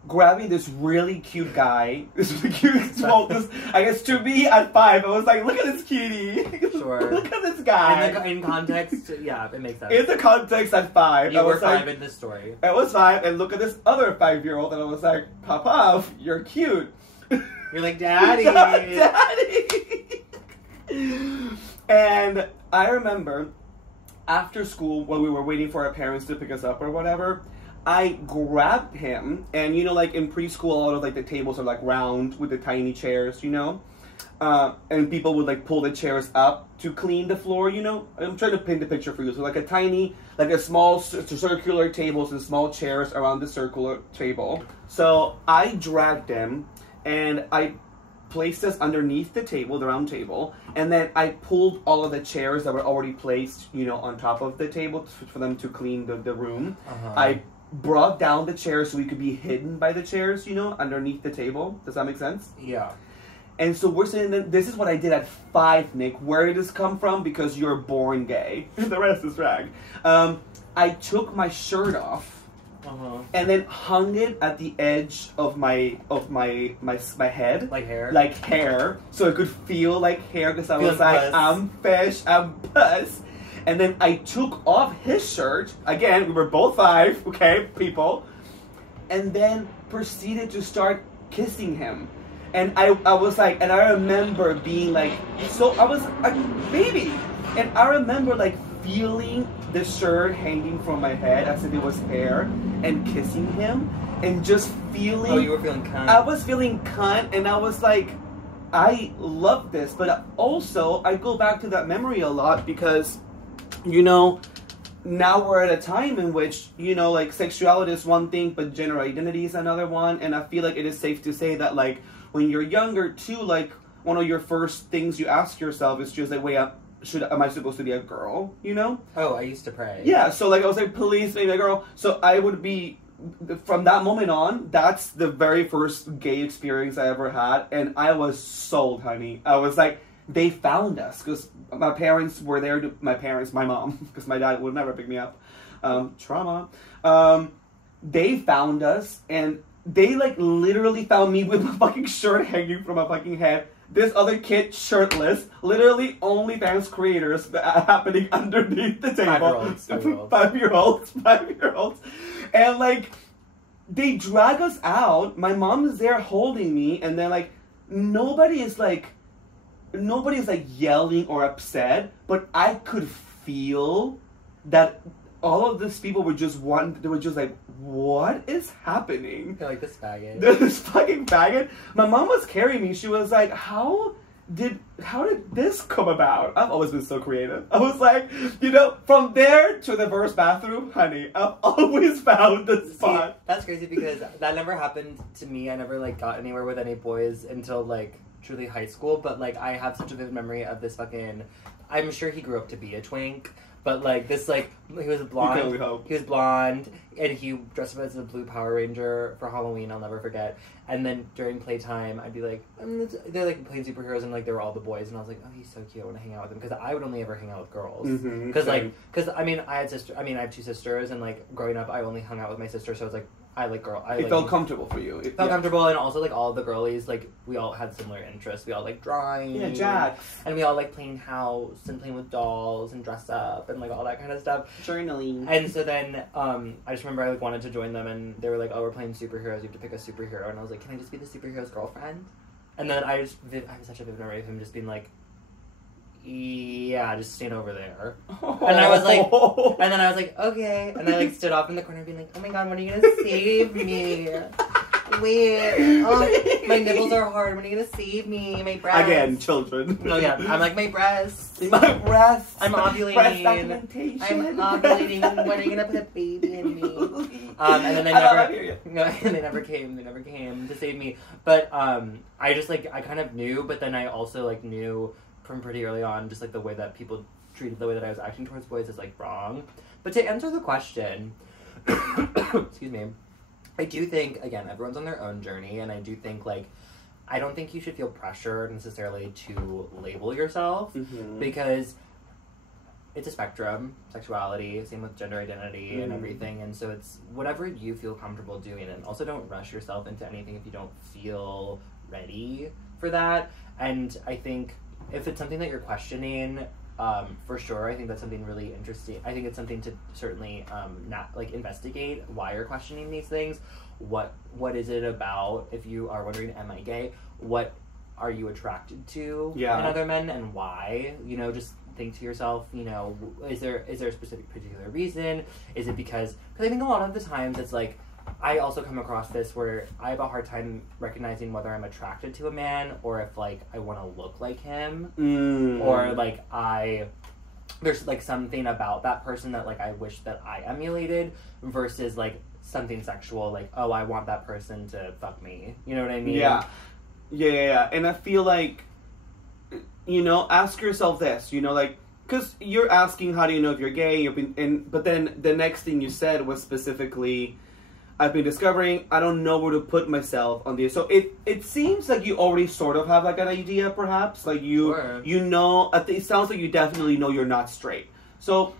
grabbing this really cute guy. This really cute, well, I guess to me at 5, I was like, look at this cutie. Sure. Look at this guy. In context, yeah, it makes sense. In the context at 5. You were 5 in this story. I was 5, and look at this other 5-year-old, and I was like, Papa, you're cute. You're like, Daddy. Daddy. And I remember after school, when we were waiting for our parents to pick us up or whatever, I grabbed him, and you know, like in preschool, a lot of like the tables are like round with the tiny chairs, you know, and people would like pull the chairs up to clean the floor, you know. I'm trying to paint the picture for you. So like a tiny, like a small circular tables and small chairs around the circular table. So I dragged him, and I placed us underneath the table, the round table, and then I pulled all of the chairs that were already placed, you know, on top of the table for them to clean the room. I brought down the chairs so we could be hidden by the chairs, you know, underneath the table. Does that make sense? Yeah. And so we're saying this is what I did at 5, Nick. Where did this come from? Because you're born gay. The rest is drag. I took my shirt off and then hung it at the edge of my head. Like hair. So it could feel like hair because I was like, I'm fish, I'm puss. And then I took off his shirt. Again, we were both 5, okay, people. And then proceeded to start kissing him. And I was like, and I remember being like, so I was a baby. And I remember like feeling the shirt hanging from my head as if it was hair and kissing him. And just feeling. Oh, you were feeling cunt. I was feeling cunt, and I was like, I love this. But also, I go back to that memory a lot because, you know, now we're at a time in which, you know, like sexuality is one thing, but gender identity is another one. And I feel like it is safe to say that, like, when you're younger too, like, one of your first things you ask yourself is just like, wait, am I supposed to be a girl, you know? Oh, I used to pray. Yeah, so like I was like, please make me a girl. So I would be, from that moment on, that's the very first gay experience I ever had. And I was sold, honey. I was like, they found us because my parents were there. My mom, because my dad would never pick me up. Trauma. They found us, and they like literally found me with my fucking shirt hanging from my fucking head. This other kid shirtless. Literally OnlyFans creators happening underneath the table. 5-year-olds. And like, they drag us out. My mom is there holding me, and then like, nobody's like yelling or upset, but I could feel that all of these people were just they were just like, what is happening? They're like, this faggot. This fucking faggot. My mom was carrying me. She was like, how did this come about? I've always been so creative. I was like, you know, from there to the first bathroom, honey, I've always found the spot. See, that's crazy because that never happened to me. I never like got anywhere with any boys until like truly high school, but like I have such a vivid memory of this fucking, I'm sure he grew up to be a twink, but like this, like, he was blonde. He was blonde, and he dressed up as a blue Power Ranger for Halloween. I'll never forget. And then during playtime, I'd be like, they're like playing superheroes, and like they were all the boys, and I was like, oh, he's so cute. I want to hang out with him because I would only ever hang out with girls. Because I mean, I have 2 sisters, and like growing up, I only hung out with my sister, so it's like. It felt comfortable for you. It felt comfortable, and also like all the girlies, like we all had similar interests. We all like drawing, and we all like playing house and playing with dolls and dress up and like all that kind of stuff. Journaling. And so then I just remember I like wanted to join them, and they were like, "Oh, we're playing superheroes. You have to pick a superhero." And I was like, "Can I just be the superhero's girlfriend?" And then I have such a vivid memory of him just being like, yeah, just stand over there. And I was like, okay. And I like stood off in the corner being like, oh my god, when are you gonna save me? Wait, my nipples are hard. When are you gonna save me? My breasts. Again, children. No, yeah, I'm like, my breasts. My breasts. I'm ovulating. Breast documentation. I'm ovulating. When are you gonna put a baby in me? And then they never came. They never came to save me. But I just like, I kind of knew, but then I also like knew from pretty early on, just like the way that people treated the way that I was acting towards boys is like wrong. But to answer the question, excuse me, I do think, again, everyone's on their own journey, and I do think like, I don't think you should feel pressured necessarily to label yourself, because it's a spectrum, sexuality, same with gender identity and everything, and so it's whatever you feel comfortable doing, and also don't rush yourself into anything if you don't feel ready for that. And I think if it's something that you're questioning, for sure, I think that's something really interesting. I think it's something to certainly not like investigate why you're questioning these things. What is it about? If you are wondering, am I gay? What are you attracted to in other men, and why? You know, just think to yourself, you know, is there a specific particular reason? Is it because I think a lot of the times it's like, I also come across this where I have a hard time recognizing whether I'm attracted to a man or if, like, I want to look like him. Or, like, there's, like, something about that person that, like, I wish that I emulated versus, like, something sexual. Like, oh, I want that person to fuck me. You know what I mean? Yeah. And I feel like, you know, ask yourself this, you know, like, because you're asking how do you know if you're gay, but then the next thing you said was specifically, I've been discovering I don't know where to put myself on this. So it seems like you already sort of have like an idea, perhaps. Like you know, it sounds like you definitely know you're not straight. So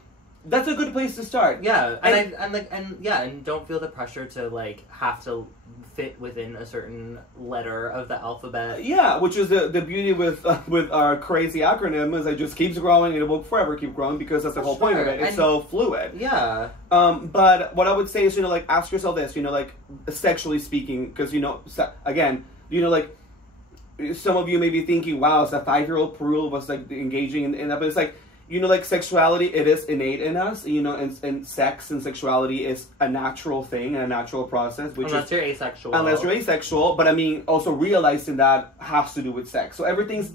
that's a good place to start. Yeah, and don't feel the pressure to like have to fit within a certain letter of the alphabet. Yeah, which is the beauty with our crazy acronym is it just keeps growing and it will forever keep growing because that's the whole point of it. It's so fluid. Yeah. But what I would say is, you know, like, ask yourself this, you know, like, sexually speaking, because, you know, again, you know, like, some of you may be thinking, wow, it's a 5-year-old Peru was, like, engaging in that, but it's like, you know, like, sexuality, it is innate in us, you know, and sex and sexuality is a natural thing, a natural process. Unless you're asexual. Unless you're asexual, but I mean, also realizing that has to do with sex. So everything's,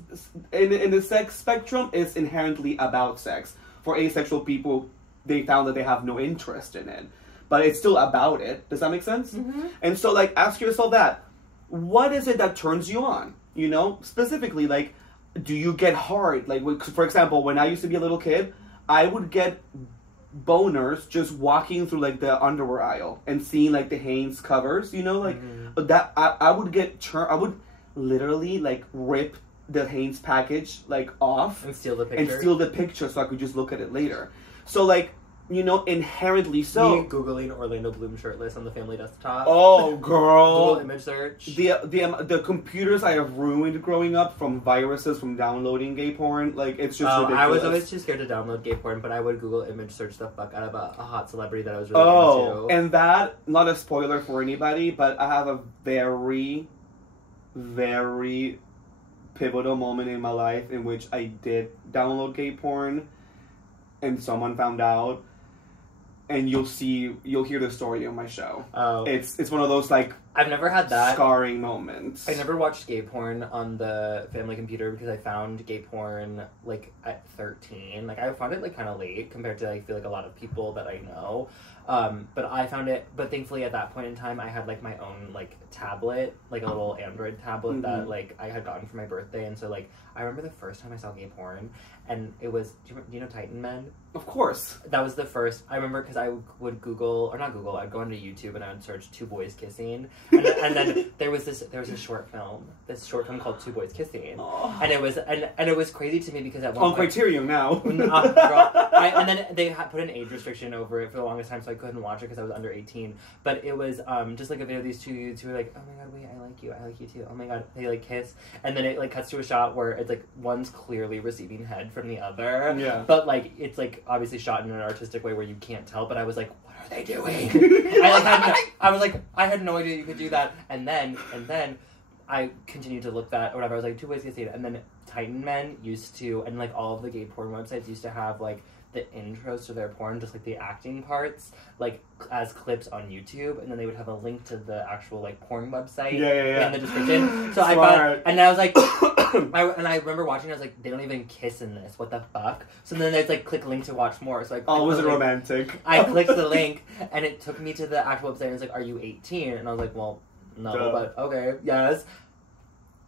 in the sex spectrum, is inherently about sex. For asexual people, they found that they have no interest in it. But it's still about it. Does that make sense? Mm-hmm. And so, like, ask yourself that. What is it that turns you on? You know? Specifically, like, do you get hard? Like, for example, when I used to be a little kid, I would get boners just walking through, like, the underwear aisle and seeing, like, the Hanes covers, you know? Like, that, I would get, I would literally, like, rip the Hanes package, like, off. And steal the picture. So I could just look at it later. So, like, you know, inherently so. Me Googling Orlando Bloom shirtless on the family desktop. Oh, girl. Google image search. The computers I have ruined growing up from viruses, from downloading gay porn, like, it's just ridiculous. I was always too scared to download gay porn, but I would Google image search the fuck out of a hot celebrity that I was really into. And that, not a spoiler for anybody, but I have a very, very pivotal moment in my life in which I did download gay porn and someone found out. And you'll hear the story on my show. Oh. It's one of those, like, I've never had that scarring moments. I never watched gay porn on the family computer because I found gay porn, like, at 13. Like, I found it, like, kind of late compared to, I feel like, a lot of people that I know. But I found it, but thankfully at that point in time, I had, like, my own, like, tablet, like, a little Android tablet that, like, I had gotten for my birthday. And so, like, I remember the first time I saw gay porn, and it was, do you know Titan Men? Of course. That was the first, I remember, because I would Google, or not Google, I'd go into YouTube and I would search 2 boys kissing. And then there was a short film called 2 Boys Kissing. Oh. And it was crazy to me because at one point... On Criterion now. Girl, and then they put an age restriction over it for the longest time, so I couldn't watch it because I was under 18. But it was just like a video of these 2 dudes who were like, oh my god, wait, I like you too. Oh my god, they like kiss. And then it like cuts to a shot where it's like one's clearly receiving head from the other. Yeah. But like it's like obviously shot in an artistic way where you can't tell, but I was like, what are they doing? I had no idea you could do that. And then I continued to look that or whatever. I was like, 2 Ways Kissing. And then Titan Men used to, and like all of the gay porn websites used to have like the intros to their porn, just like the acting parts, like as clips on YouTube, and then they would have a link to the actual like porn website in the description. So I found, and I was like, I remember watching. I was like, they don't even kiss in this. What the fuck? So then there's like click link to watch more. So was it romantic? I clicked the link, and it took me to the actual website. And it's like, are you 18? And I was like, well, no, but okay, yes.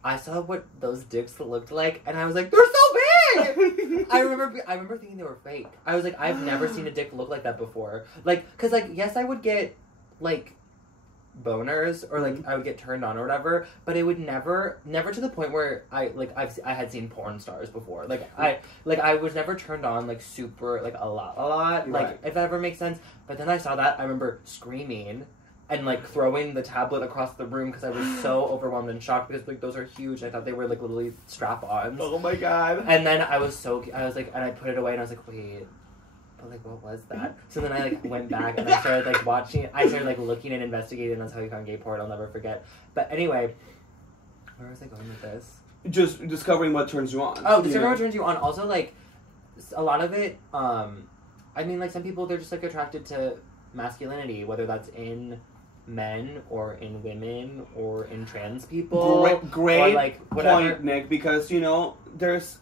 I saw what those dicks looked like, and I was like, they're so big! I remember thinking they were fake. I was like, I've never seen a dick look like that before. Like, cause like, yes, I would get, like, boners, or like, I would get turned on or whatever, but it would never to the point where I had seen porn stars before. Like, I was never turned on, like, super, like, a lot. Like, right. If that ever makes sense. But then I saw that, I remember screaming, and, like, throwing the tablet across the room because I was so overwhelmed and shocked because, like, those are huge. I thought they were, like, literally strap-ons. Oh, my God. And then I was like, and I put it away, and I was like, wait, but, like, what was that? So then I, like, went back, and I started, like, watching. I started, like, looking and investigating, and that's how you found gay porn. I'll never forget. But anyway, where was I going with this? Just discovering what turns you on. Oh, discovering what turns you on. Also, like, a lot of it, I mean, like, some people, they're just, like, attracted to masculinity, whether that's in men or in women or in trans people. Great or, like, whatever. point, Nick, because, you know, there's...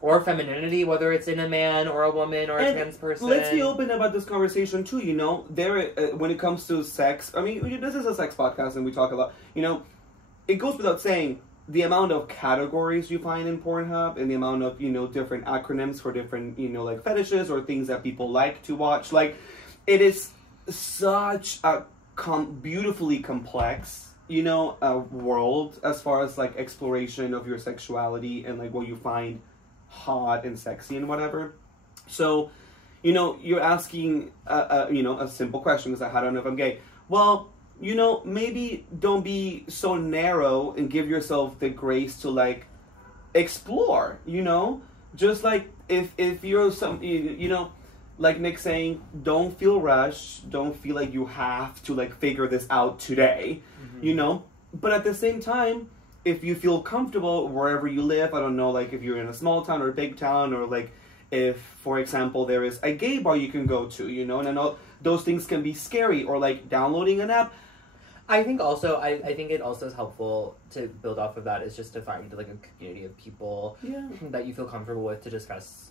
Or femininity, whether it's in a man or a woman or a trans person. Let's be open about this conversation too. You know, when it comes to sex, I mean, this is a sex podcast, and we talk about. You know, it goes without saying the amount of categories you find in Pornhub and the amount of different acronyms for different like fetishes or things that people like to watch. Like, it is such a beautifully complex a world as far as like exploration of your sexuality and like what you find hot and sexy and whatever. So, you're asking a simple question, because I don't know if I'm gay. Well, maybe don't be so narrow and give yourself the grace to like explore, just like if you're like Nick saying, don't feel rushed, don't feel like you have to like figure this out today, but at the same time, if you feel comfortable wherever you live, I don't know, like if you're in a small town or a big town, or like if, for example, there is a gay bar you can go to, and I know those things can be scary, or like downloading an app. I think also, I think it also is helpful to build off of that, is just to find like a community of people that you feel comfortable with to discuss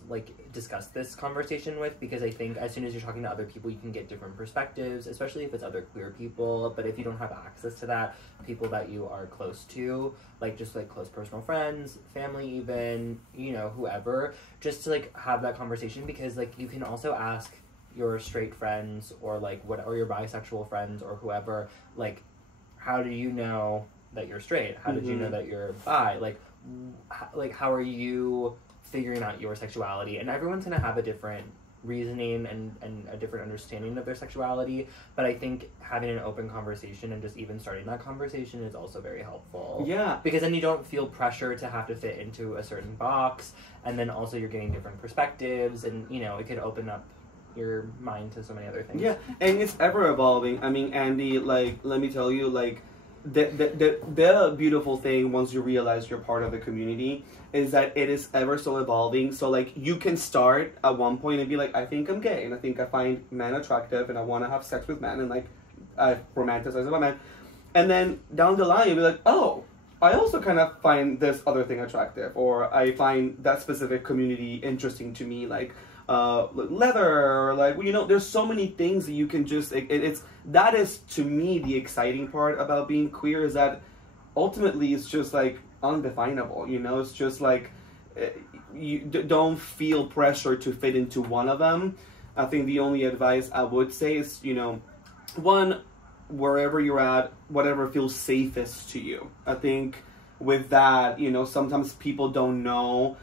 this conversation with, because I think as soon as you're talking to other people, you can get different perspectives, especially if it's other queer people. But if you don't have access to that, people that you are close to, like just like close personal friends, family, even, whoever, just to like have that conversation, because like you can also ask your straight friends or like or your bisexual friends or whoever, like, how do you know that you're straight? How did you know that you're bi? Like how are you figuring out your sexuality? And everyone's gonna have a different reasoning and a different understanding of their sexuality, but I think having an open conversation and just even starting that conversation is also very helpful. Yeah. Because then you don't feel pressure to have to fit into a certain box, and then also you're getting different perspectives, and it could open up your mind to so many other things. Yeah, and it's ever evolving. I mean, Andy, like, let me tell you, like, the beautiful thing once you realize you're part of the community is that it is ever so evolving. So, like, you can start at one point and be like, I think I'm gay, and I think I find men attractive, and I want to have sex with men, and, like, I romanticize about men. And then down the line, you'll be like, oh, I also kind of find this other thing attractive, or I find that specific community interesting to me, like, leather, or like, there's so many things that you can just, that is to me the exciting part about being queer, is that ultimately it's just like undefinable, it's just like you don't feel pressure to fit into one of them. I think the only advice I would say is, one, wherever you're at, whatever feels safest to you. I think with that, sometimes people don't know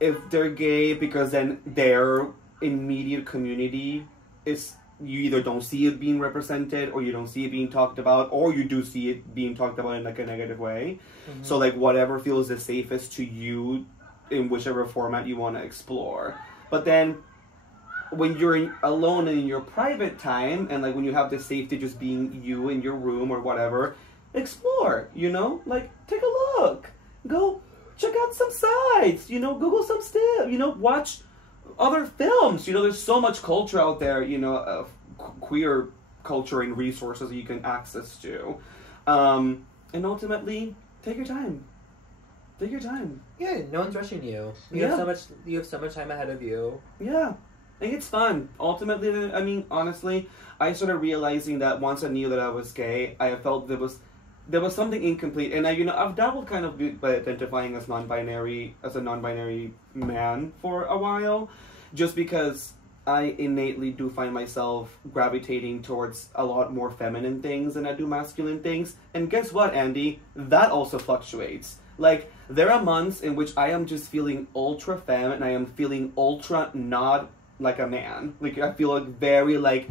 if they're gay, because then their immediate community is, you either don't see it being represented, or you don't see it being talked about, or you do see it being talked about in like a negative way. So like whatever feels the safest to you in whichever format you want to explore. But then when you're alone and in your private time, and like when you have the safety just being you in your room or whatever, explore, like take a look, go check out some sites, Google some stuff, watch other films. There's so much culture out there, queer culture and resources that you can access to. And ultimately, take your time. Take your time. Yeah, no one's rushing you. You have so much time ahead of you. Yeah. And it's fun. Ultimately, I mean, honestly, I started realizing that once I knew that I was gay, I felt there was something incomplete, and I've dabbled kind of by identifying as a non-binary man for a while, just because I innately do find myself gravitating towards a lot more feminine things than I do masculine things. And guess what, Andy? That also fluctuates. Like, there are months in which I am just feeling ultra femme, and I am feeling ultra not like a man. Like, I feel like very like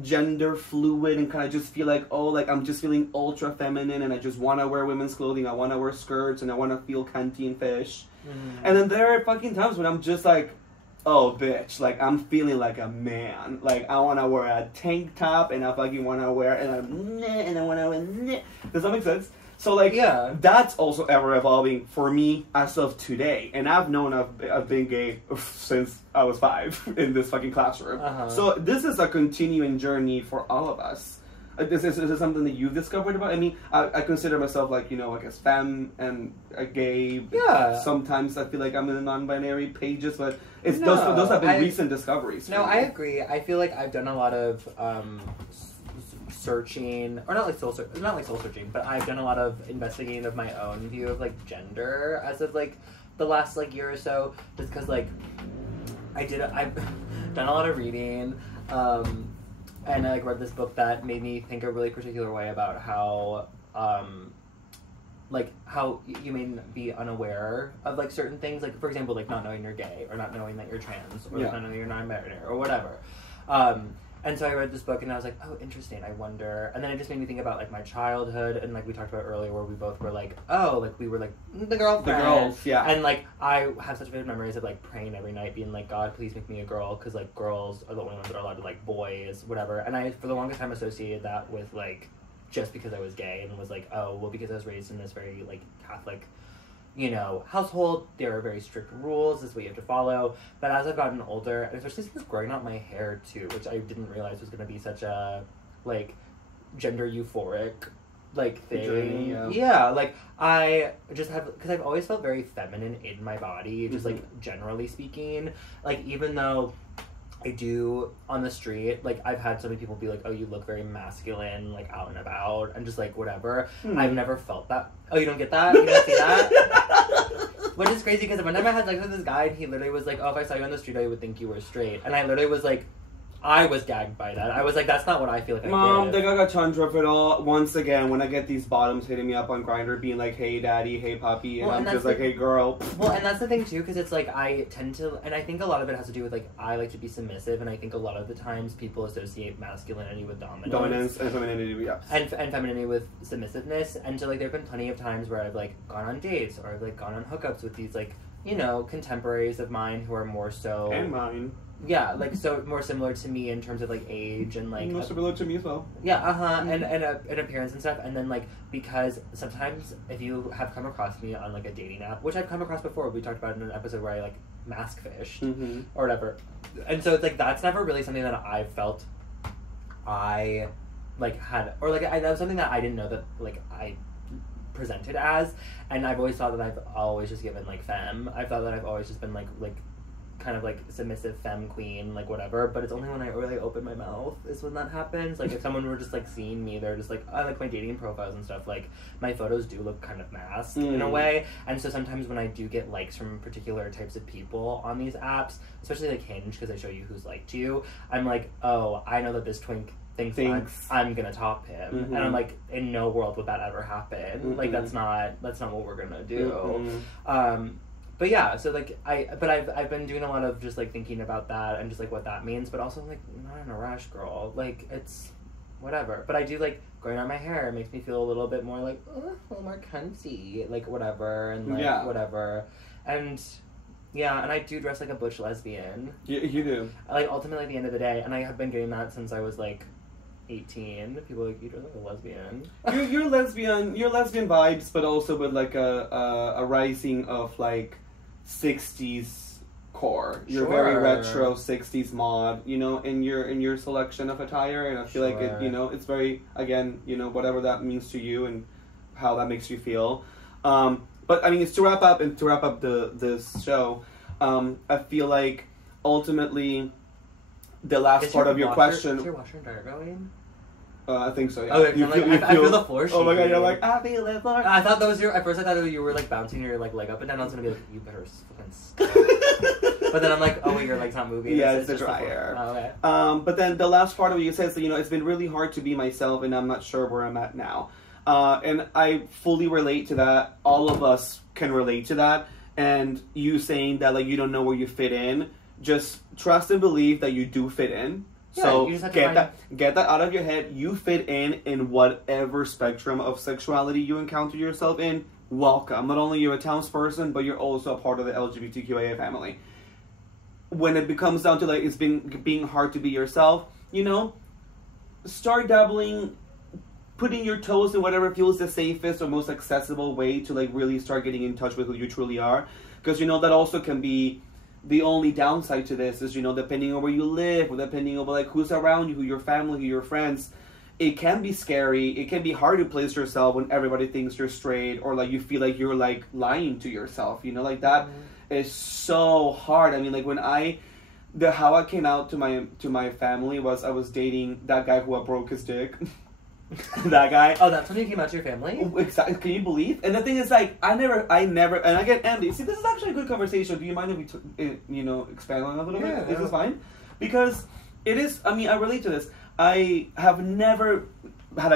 gender fluid, and kind of just feel like, oh, like I'm just feeling ultra feminine, and I just want to wear women's clothing, I want to wear skirts, and I want to feel cunty and fish. And then there are fucking times when I'm just like, oh bitch, like I'm feeling like a man, like I want to wear a tank top, and I fucking want to wear, and I want to wear. Does that make sense? So like, Yeah. that's also ever evolving for me as of today. And I've been gay since I was 5 in this fucking classroom. Uh-huh. So this is a continuing journey for all of us. Is this something that you've discovered about? I mean, I consider myself like, you know, like as femme and a gay. Yeah. Sometimes I feel like I'm in the non-binary pages, but it's No, those have been recent discoveries. No, for me. I agree. I feel like I've done a lot of searching, or not like soul searching, but I've done a lot of investigating of my own view of like gender as of like the last like year or so, just because like I've done a lot of reading, and I like read this book that made me think a really particular way about how like how you may be unaware of like certain things, like for example like not knowing you're gay or not knowing that you're trans or not knowing you're non-binary or whatever. And so I read this book and I was like, oh, interesting, I wonder. And then it just made me think about like my childhood and like we talked about earlier where we both were like, oh, like we were like the girls, yeah. And like I have such vivid memories of like praying every night, being like, God, please make me a girl, because like girls are the only ones that are allowed to like boys, whatever. And I for the longest time associated that with like just because I was gay and was like, oh, well, because I was raised in this very like Catholic, you know, household, there are very strict rules, this is what you have to follow. But as I've gotten older, and especially since growing out my hair too, which I didn't realize was going to be such a like gender euphoric like thing. Journey, yeah, like I just have, because I've always felt very feminine in my body, just like generally speaking, like even though I do on the street, like I've had so many people be like, oh, you look very masculine, like out and about, and just like whatever. I've never felt that. Oh, you don't get that? You don't see that? Which is crazy, because one time I had sex with this guy and he literally was like, oh, if I saw you on the street I would think you were straight. And I literally was like, I was gagged by that. I was like, that's not what I feel like I Mom, give. the Gaga Chandra of it all. Once again, when I get these bottoms hitting me up on Grindr, being like, "Hey, daddy, hey, puppy," and Well, I'm and just that's like, "Hey, girl." Well, and that's the thing too, because it's like I tend to, and I think a lot of it has to do with like I like to be submissive, and I think a lot of the times people associate masculinity with Dominance and femininity, yeah. and femininity with submissiveness. And so like there have been plenty of times where I've like gone on dates or I've like gone on hookups with these like, you know, contemporaries of mine who are more so, And mine. yeah, like so more similar to me in terms of like age and like Most similar to me as well. yeah, and appearance and stuff. And then like, because sometimes if you have come across me on like a dating app, which I've come across before, we talked about it in an episode where I like mask fished or whatever, and so it's like that's never really something that I felt I like had, or like that was something that I didn't know that like I presented as. And I've always thought that I've always just given like femme. I thought that I've always just been like kind of like submissive femme queen, like whatever. But it's only when I really open my mouth is when that happens. Like if someone were just like seeing me, they're just like, I like my dating profiles and stuff, like my photos do look kind of masked in a way. And so sometimes when I do get likes from particular types of people on these apps, especially like Hinge, because I show you who's liked you, I'm like, oh, I know that this twink thinks I'm gonna top him, and I'm like, in no world would that ever happen. Like that's not what we're gonna do. But yeah, so like I've been doing a lot of just like thinking about that and just like what that means, but also like not in a rush, girl. Like it's whatever. But I do like growing out my hair. It makes me feel a little bit more like a little more cunty, like whatever, and like whatever, and. Yeah, and I do dress like a butch lesbian. You do. Like, ultimately, at the end of the day, and I have been getting that since I was, like, 18. People are like, you dress like a lesbian. You're lesbian vibes, but also with, like, a rising of, like, 60s core. You're very retro 60s mod, you know, in your selection of attire, and I feel like it, you know, it's very, again, you know, whatever that means to you and how that makes you feel. But I mean, it's to wrap up this show. I feel like ultimately the last part of your question. Is your washer and dryer going? I think so. Yeah. Oh, I feel the floor shaking. Oh my god, you're like, I feel the floor. I thought that was your. At first, I thought you were like bouncing your like leg up and down. I was gonna be like, you better fucking stop. But then I'm like, oh wait, your leg's not moving. Yeah, it's the dryer. Oh, okay. But then the last part of what you said is that, you know, it's been really hard to be myself, and I'm not sure where I'm at now. And I fully relate to that. All of us can relate to that. And you saying that, like, you don't know where you fit in, just trust and believe that you do fit in. Yeah, so you just have get that out of your head. You fit in whatever spectrum of sexuality you encounter yourself in. Welcome. Not only you're a townsperson, but you're also a part of the LGBTQIA family. When it becomes down to, like, it's being hard to be yourself, you know, start dabbling putting your toes in whatever feels the safest or most accessible way to like really start getting in touch with who you truly are. Because, you know, that also can be the only downside to this is, you know, depending on where you live, or depending on like who's around you, who your family, who your friends, it can be scary. It can be hard to place yourself when everybody thinks you're straight, or like you feel like you're like lying to yourself, you know, like that is so hard. I mean, like when how I came out to my family was I was dating that guy who broke his dick. That guy. Oh, that's when you came out to your family? Exactly. Can you believe? And the thing is, like, I never, and again, Andy, see, this is actually a good conversation. Do you mind if we, expand on it a little bit? This is fine. Because it is, I mean, I relate to this. I never had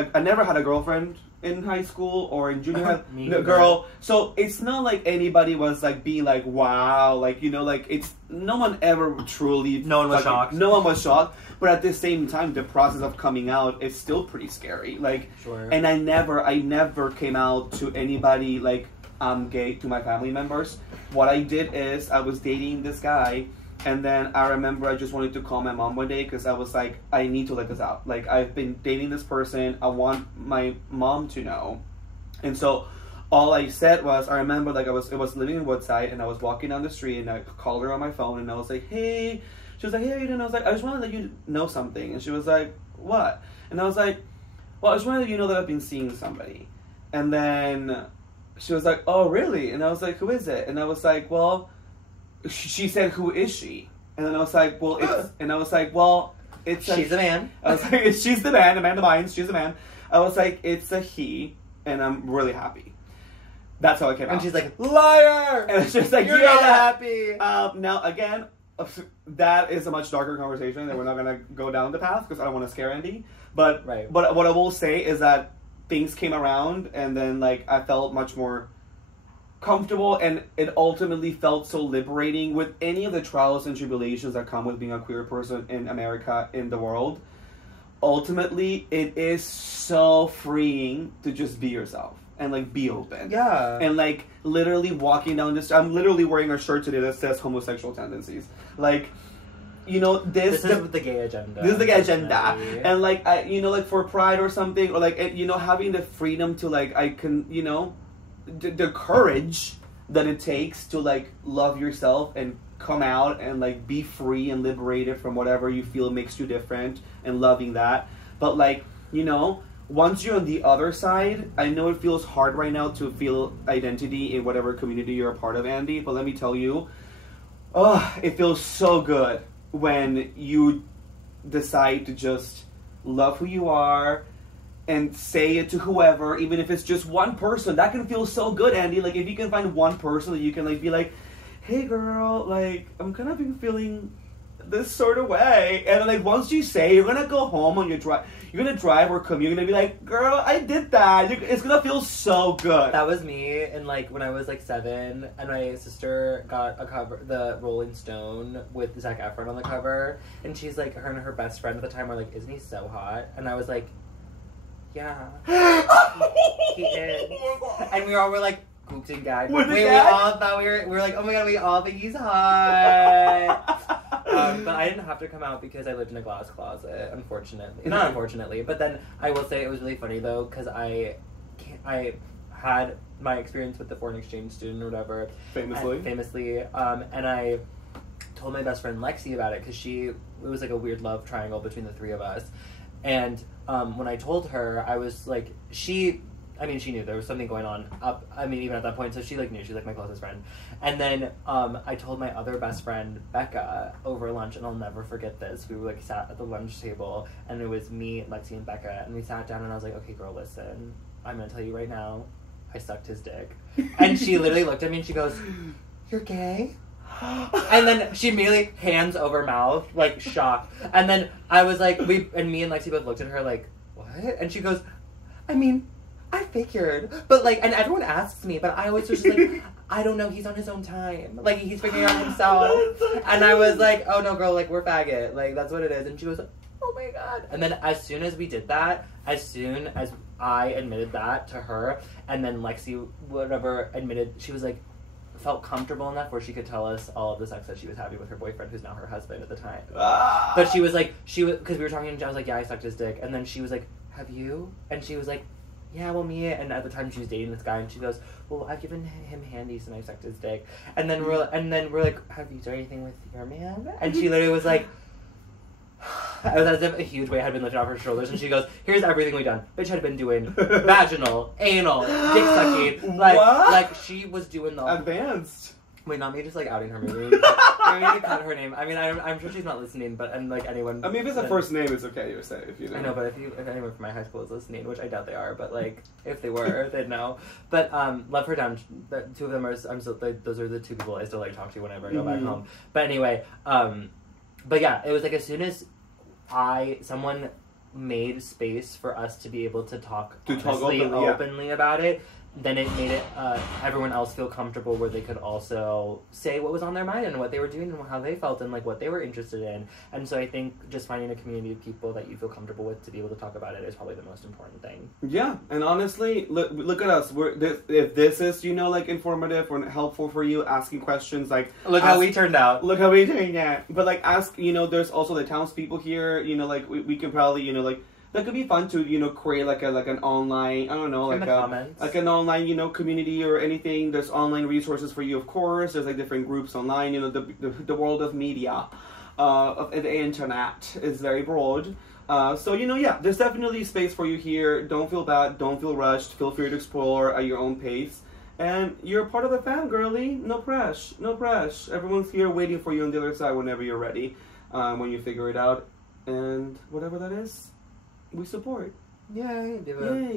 a girlfriend in high school or in junior high. Girl. So it's not like anybody was, like, being like, wow, like, you know, like, it's, no one ever truly. No one was shocked. No one was shocked. But at the same time, the process of coming out is still pretty scary. Like, sure. And I never came out to anybody like I'm gay, to my family members. What I did is I was dating this guy, and then I remember I just wanted to call my mom one day because I was like, I need to let this out. Like, I've been dating this person. I want my mom to know. And so all I said was, I remember like it was living in Woodside, and I was walking down the street, and I called her on my phone, and I was like, hey. She was like, hey, and I was like, I just want to let you know something. And she was like, what? And I was like, well, I just want to let you know that I've been seeing somebody. And then she was like, oh, really? And I was like, who is it? And I was like, well, she said, who is she? And then I was like, well, it's, and I was like, well, it's she's a man. I was like, she's the man, Amanda Bynes, she's the man. I was like, it's a he, and I'm really happy. That's how it came out. And she's like, liar! And it's just like, you're not happy. Now, again, that is a much darker conversation, and we're not going to go down the path because I don't want to scare Andy. But what I will say is that things came around, and then like I felt much more comfortable, and it ultimately felt so liberating with any of the trials and tribulations that come with being a queer person in America, in the world. Ultimately, it is so freeing to just be yourself. And, like, be open. Yeah. And, like, literally walking down this... I'm literally wearing a shirt today that says homosexual tendencies. Like, you know, this is the gay agenda. This is the gay agenda. And, like, like, for Pride or something, or, like, having the freedom to, like, I can, the courage that it takes to, like, love yourself and come out and, like, be free and liberated from whatever you feel makes you different, and loving that. But, like, once you're on the other side, I know it feels hard right now to feel identity in whatever community you're a part of, Andy, but let me tell you, it feels so good when you decide to just love who you are and say it to whoever, even if it's just one person. That can feel so good, Andy. Like, if you can find one person that you can, like, be like, hey, girl, like, I'm kind of been feeling this sort of way. And then, like, once you say, you're gonna go home on your drive, you're gonna drive or come, you're gonna be like, girl, I did that. It's gonna feel so good. That was me, and like when I was like 7, and my sister got a cover, the Rolling Stone with Zac Efron on the cover, and she's like, her and her best friend at the time were like, isn't he so hot? And I was like, yeah, he is. And we all were like, gooped and gagged. We all thought we were like, oh my god, we all think he's hot. But I didn't have to come out because I lived in a glass closet, unfortunately. Not unfortunately, but then I will say it was really funny though, because I had my experience with the foreign exchange student or whatever. Famously. And I told my best friend Lexi about it because it was like a weird love triangle between the three of us. And when I told her, I was like, she knew there was something going on even at that point, so she, like, knew. She's, like, my closest friend. And then, I told my other best friend, Becca, over lunch, and I'll never forget this. We were, like, sat at the lunch table, and it was me, Lexi, and Becca, and we sat down, and I was like, okay, girl, listen, I'm gonna tell you right now, I sucked his dick. And she literally looked at me, and she goes, you're gay? And then she immediately, hands over mouth, like, shocked. And then I was like, me and Lexi both looked at her like, what? And she goes, I figured, but like, and everyone asks me, but I always was just like, I don't know, he's on his own time, like, he's figuring out himself. So and I was like, oh no, girl, like, we're faggot, like, that's what it is. And she was like, oh my god. And then as soon as we did that, as soon as I admitted that to her, and then Lexi, whatever, admitted, she was like, felt comfortable enough where she could tell us all of the sex that she was having with her boyfriend, who's now her husband at the time. But she was like, because we were talking, and I was like, yeah, I sucked his dick, and then she was like, have you? And she was like, yeah, well, me. And at the time she was dating this guy, and she goes, well, I've given him handies and I sucked his dick. And then we're like, have you done anything with your man? And she literally was like, it was as if a huge weight had been lifted off her shoulders, and she goes, here's everything we've done. Bitch had been doing vaginal, anal, dick sucking. Like she was doing the advanced. Wait, not me just like outing her movie. I need to cut her name. I mean, I'm sure she's not listening, but and like anyone. I mean, if it's a first name, it's okay. You're safe, you know. I know, but if anyone from my high school is listening, which I doubt they are, but like if they were, they'd know. But love her down. The two of them are. I'm still. Like, those are the two people I still like talk to whenever I go back home. But anyway, but yeah, it was like as soon as someone made space for us to be able to talk openly about it, then it made it everyone else feel comfortable where they could also say what was on their mind and what they were doing and how they felt and like what they were interested in. And so I think just finding a community of people that you feel comfortable with to be able to talk about it is probably the most important thing. Yeah, and honestly, look at us. If this is, you know, like informative or helpful for you, asking questions like how we turned out. Look how we turned out. But like ask, you know, there's also the townspeople here, you know, like we can probably, you know, like that could be fun to, you know, create like an online, I don't know, like an online, you know, community or anything. There's online resources for you, of course. There's like different groups online. You know, the world of media, of the internet is very broad. So you know, yeah, there's definitely space for you here. Don't feel bad. Don't feel rushed. Feel free to explore at your own pace. And you're a part of the fam, girly. No press. No press. Everyone's here waiting for you on the other side whenever you're ready. When you figure it out, and whatever that is. We support. Yay.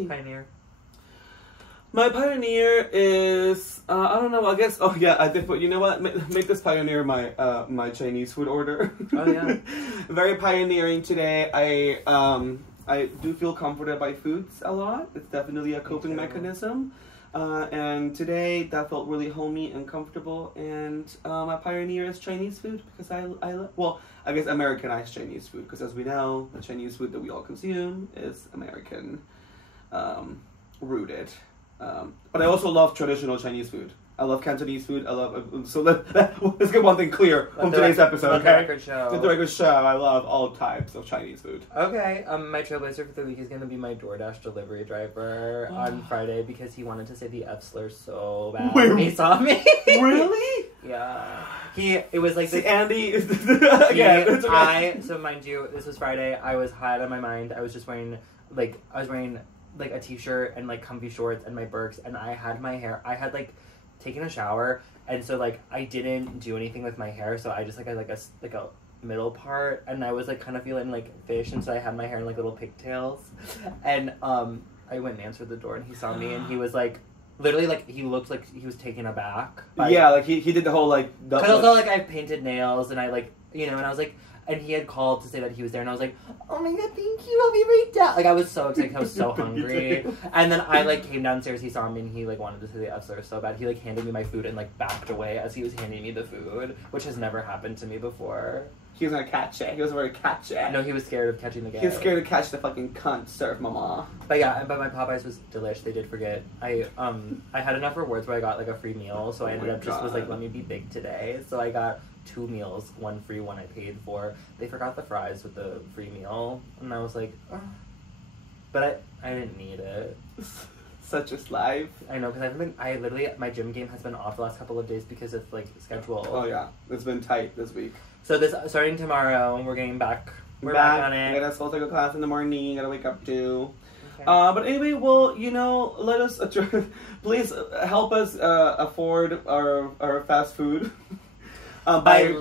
Pioneer. My pioneer is, I don't know, I guess, oh yeah, I did put, you know what, make this pioneer my Chinese food order. Oh yeah. Very pioneering today. I do feel comforted by foods a lot. It's definitely a coping mechanism. And today that felt really homey and comfortable, and my pioneer is Chinese food because I guess Americanized Chinese food, because as we know, the Chinese food that we all consume is American rooted. But I also love traditional Chinese food. I love Cantonese food. I love so let's get one thing clear from today's episode. Okay, the record show. I love all types of Chinese food. Okay, my trailblazer for the week is gonna be my DoorDash delivery driver on Friday because he wanted to say the F slur so bad when he saw me. Really? Yeah. It was like Andy. So mind you, this was Friday. I was high out of my mind. I was just wearing like a t-shirt and like comfy shorts and my Birks, and I had my hair. I had like taken a shower, and so like I didn't do anything with my hair, so I just had like a middle part, and I was like kind of feeling like fish, and so I had my hair in like little pigtails, and I went and answered the door, and he saw me, and he was like, literally like he looked like he was taken aback. Yeah, like he did the whole like. Because also like I painted nails, and I like, you know, and I was like. And he had called to say that he was there, and I was like, oh my god, thank you, I'll be right down. Like, I was so excited, I was so hungry. And then I, like, came downstairs, he saw me, and he, like, wanted to say the F slur so bad. He, like, handed me my food and, like, backed away as he was handing me the food, which has never happened to me before. He was gonna catch it. He was going to catch it. No, he was scared of catching the guy. He was scared to catch the fucking cunt serve mama. But yeah, but my Popeyes was delish. They did forget. I had enough rewards where I got, like, a free meal, so I ended up just was like, let me be big today. So I got 2 meals, 1 free, 1 I paid for. They forgot the fries with the free meal, and I was like, oh. But I didn't need it. Such a slave. I know, because I literally, my gym game has been off the last couple of days because of, like, schedule. Oh yeah, it's been tight this week. So starting tomorrow, we're getting back. We're back on it. I gotta still take a class in the morning, gotta wake up too. Okay. But anyway, well, you know, let us, please help us afford our fast food. By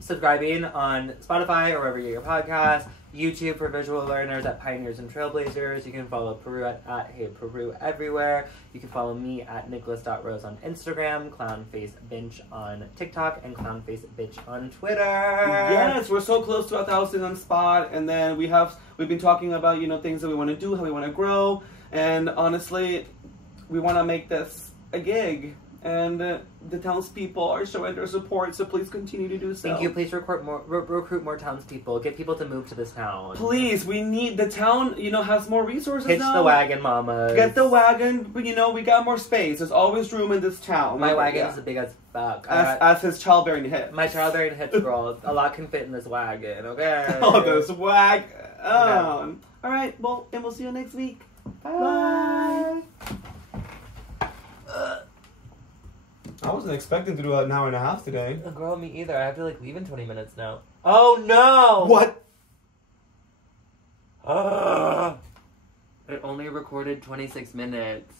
subscribing on Spotify or wherever you get your podcast, YouTube for visual learners at Pioneers and Trailblazers. You can follow Peru at Hey Peru everywhere. You can follow me at Nicholas.Rose on Instagram, ClownfaceBinch on TikTok, and ClownfaceBitch on Twitter. Yes, we're so close to 1,000 on Spot, and then we've been talking about, you know, things that we want to do, how we want to grow, and honestly, we want to make this a gig. And the townspeople are showing their support, so please continue to do so. Thank you. Please recruit more townspeople. Get people to move to this town. Please, we need the town. Has more resources Hitch now. the wagon, mama. Get the wagon. But we got more space. There's always room in this town. My wagon is as big as fuck. As his childbearing hips. My childbearing hips, girl. A lot can fit in this wagon. Okay. Oh, this wagon. All right. Well, and we'll see you next week. Bye. I wasn't expecting to do an hour and a half today. Girl, me either. I have to leave in 20 minutes now. Oh no! What? It only recorded 26 minutes.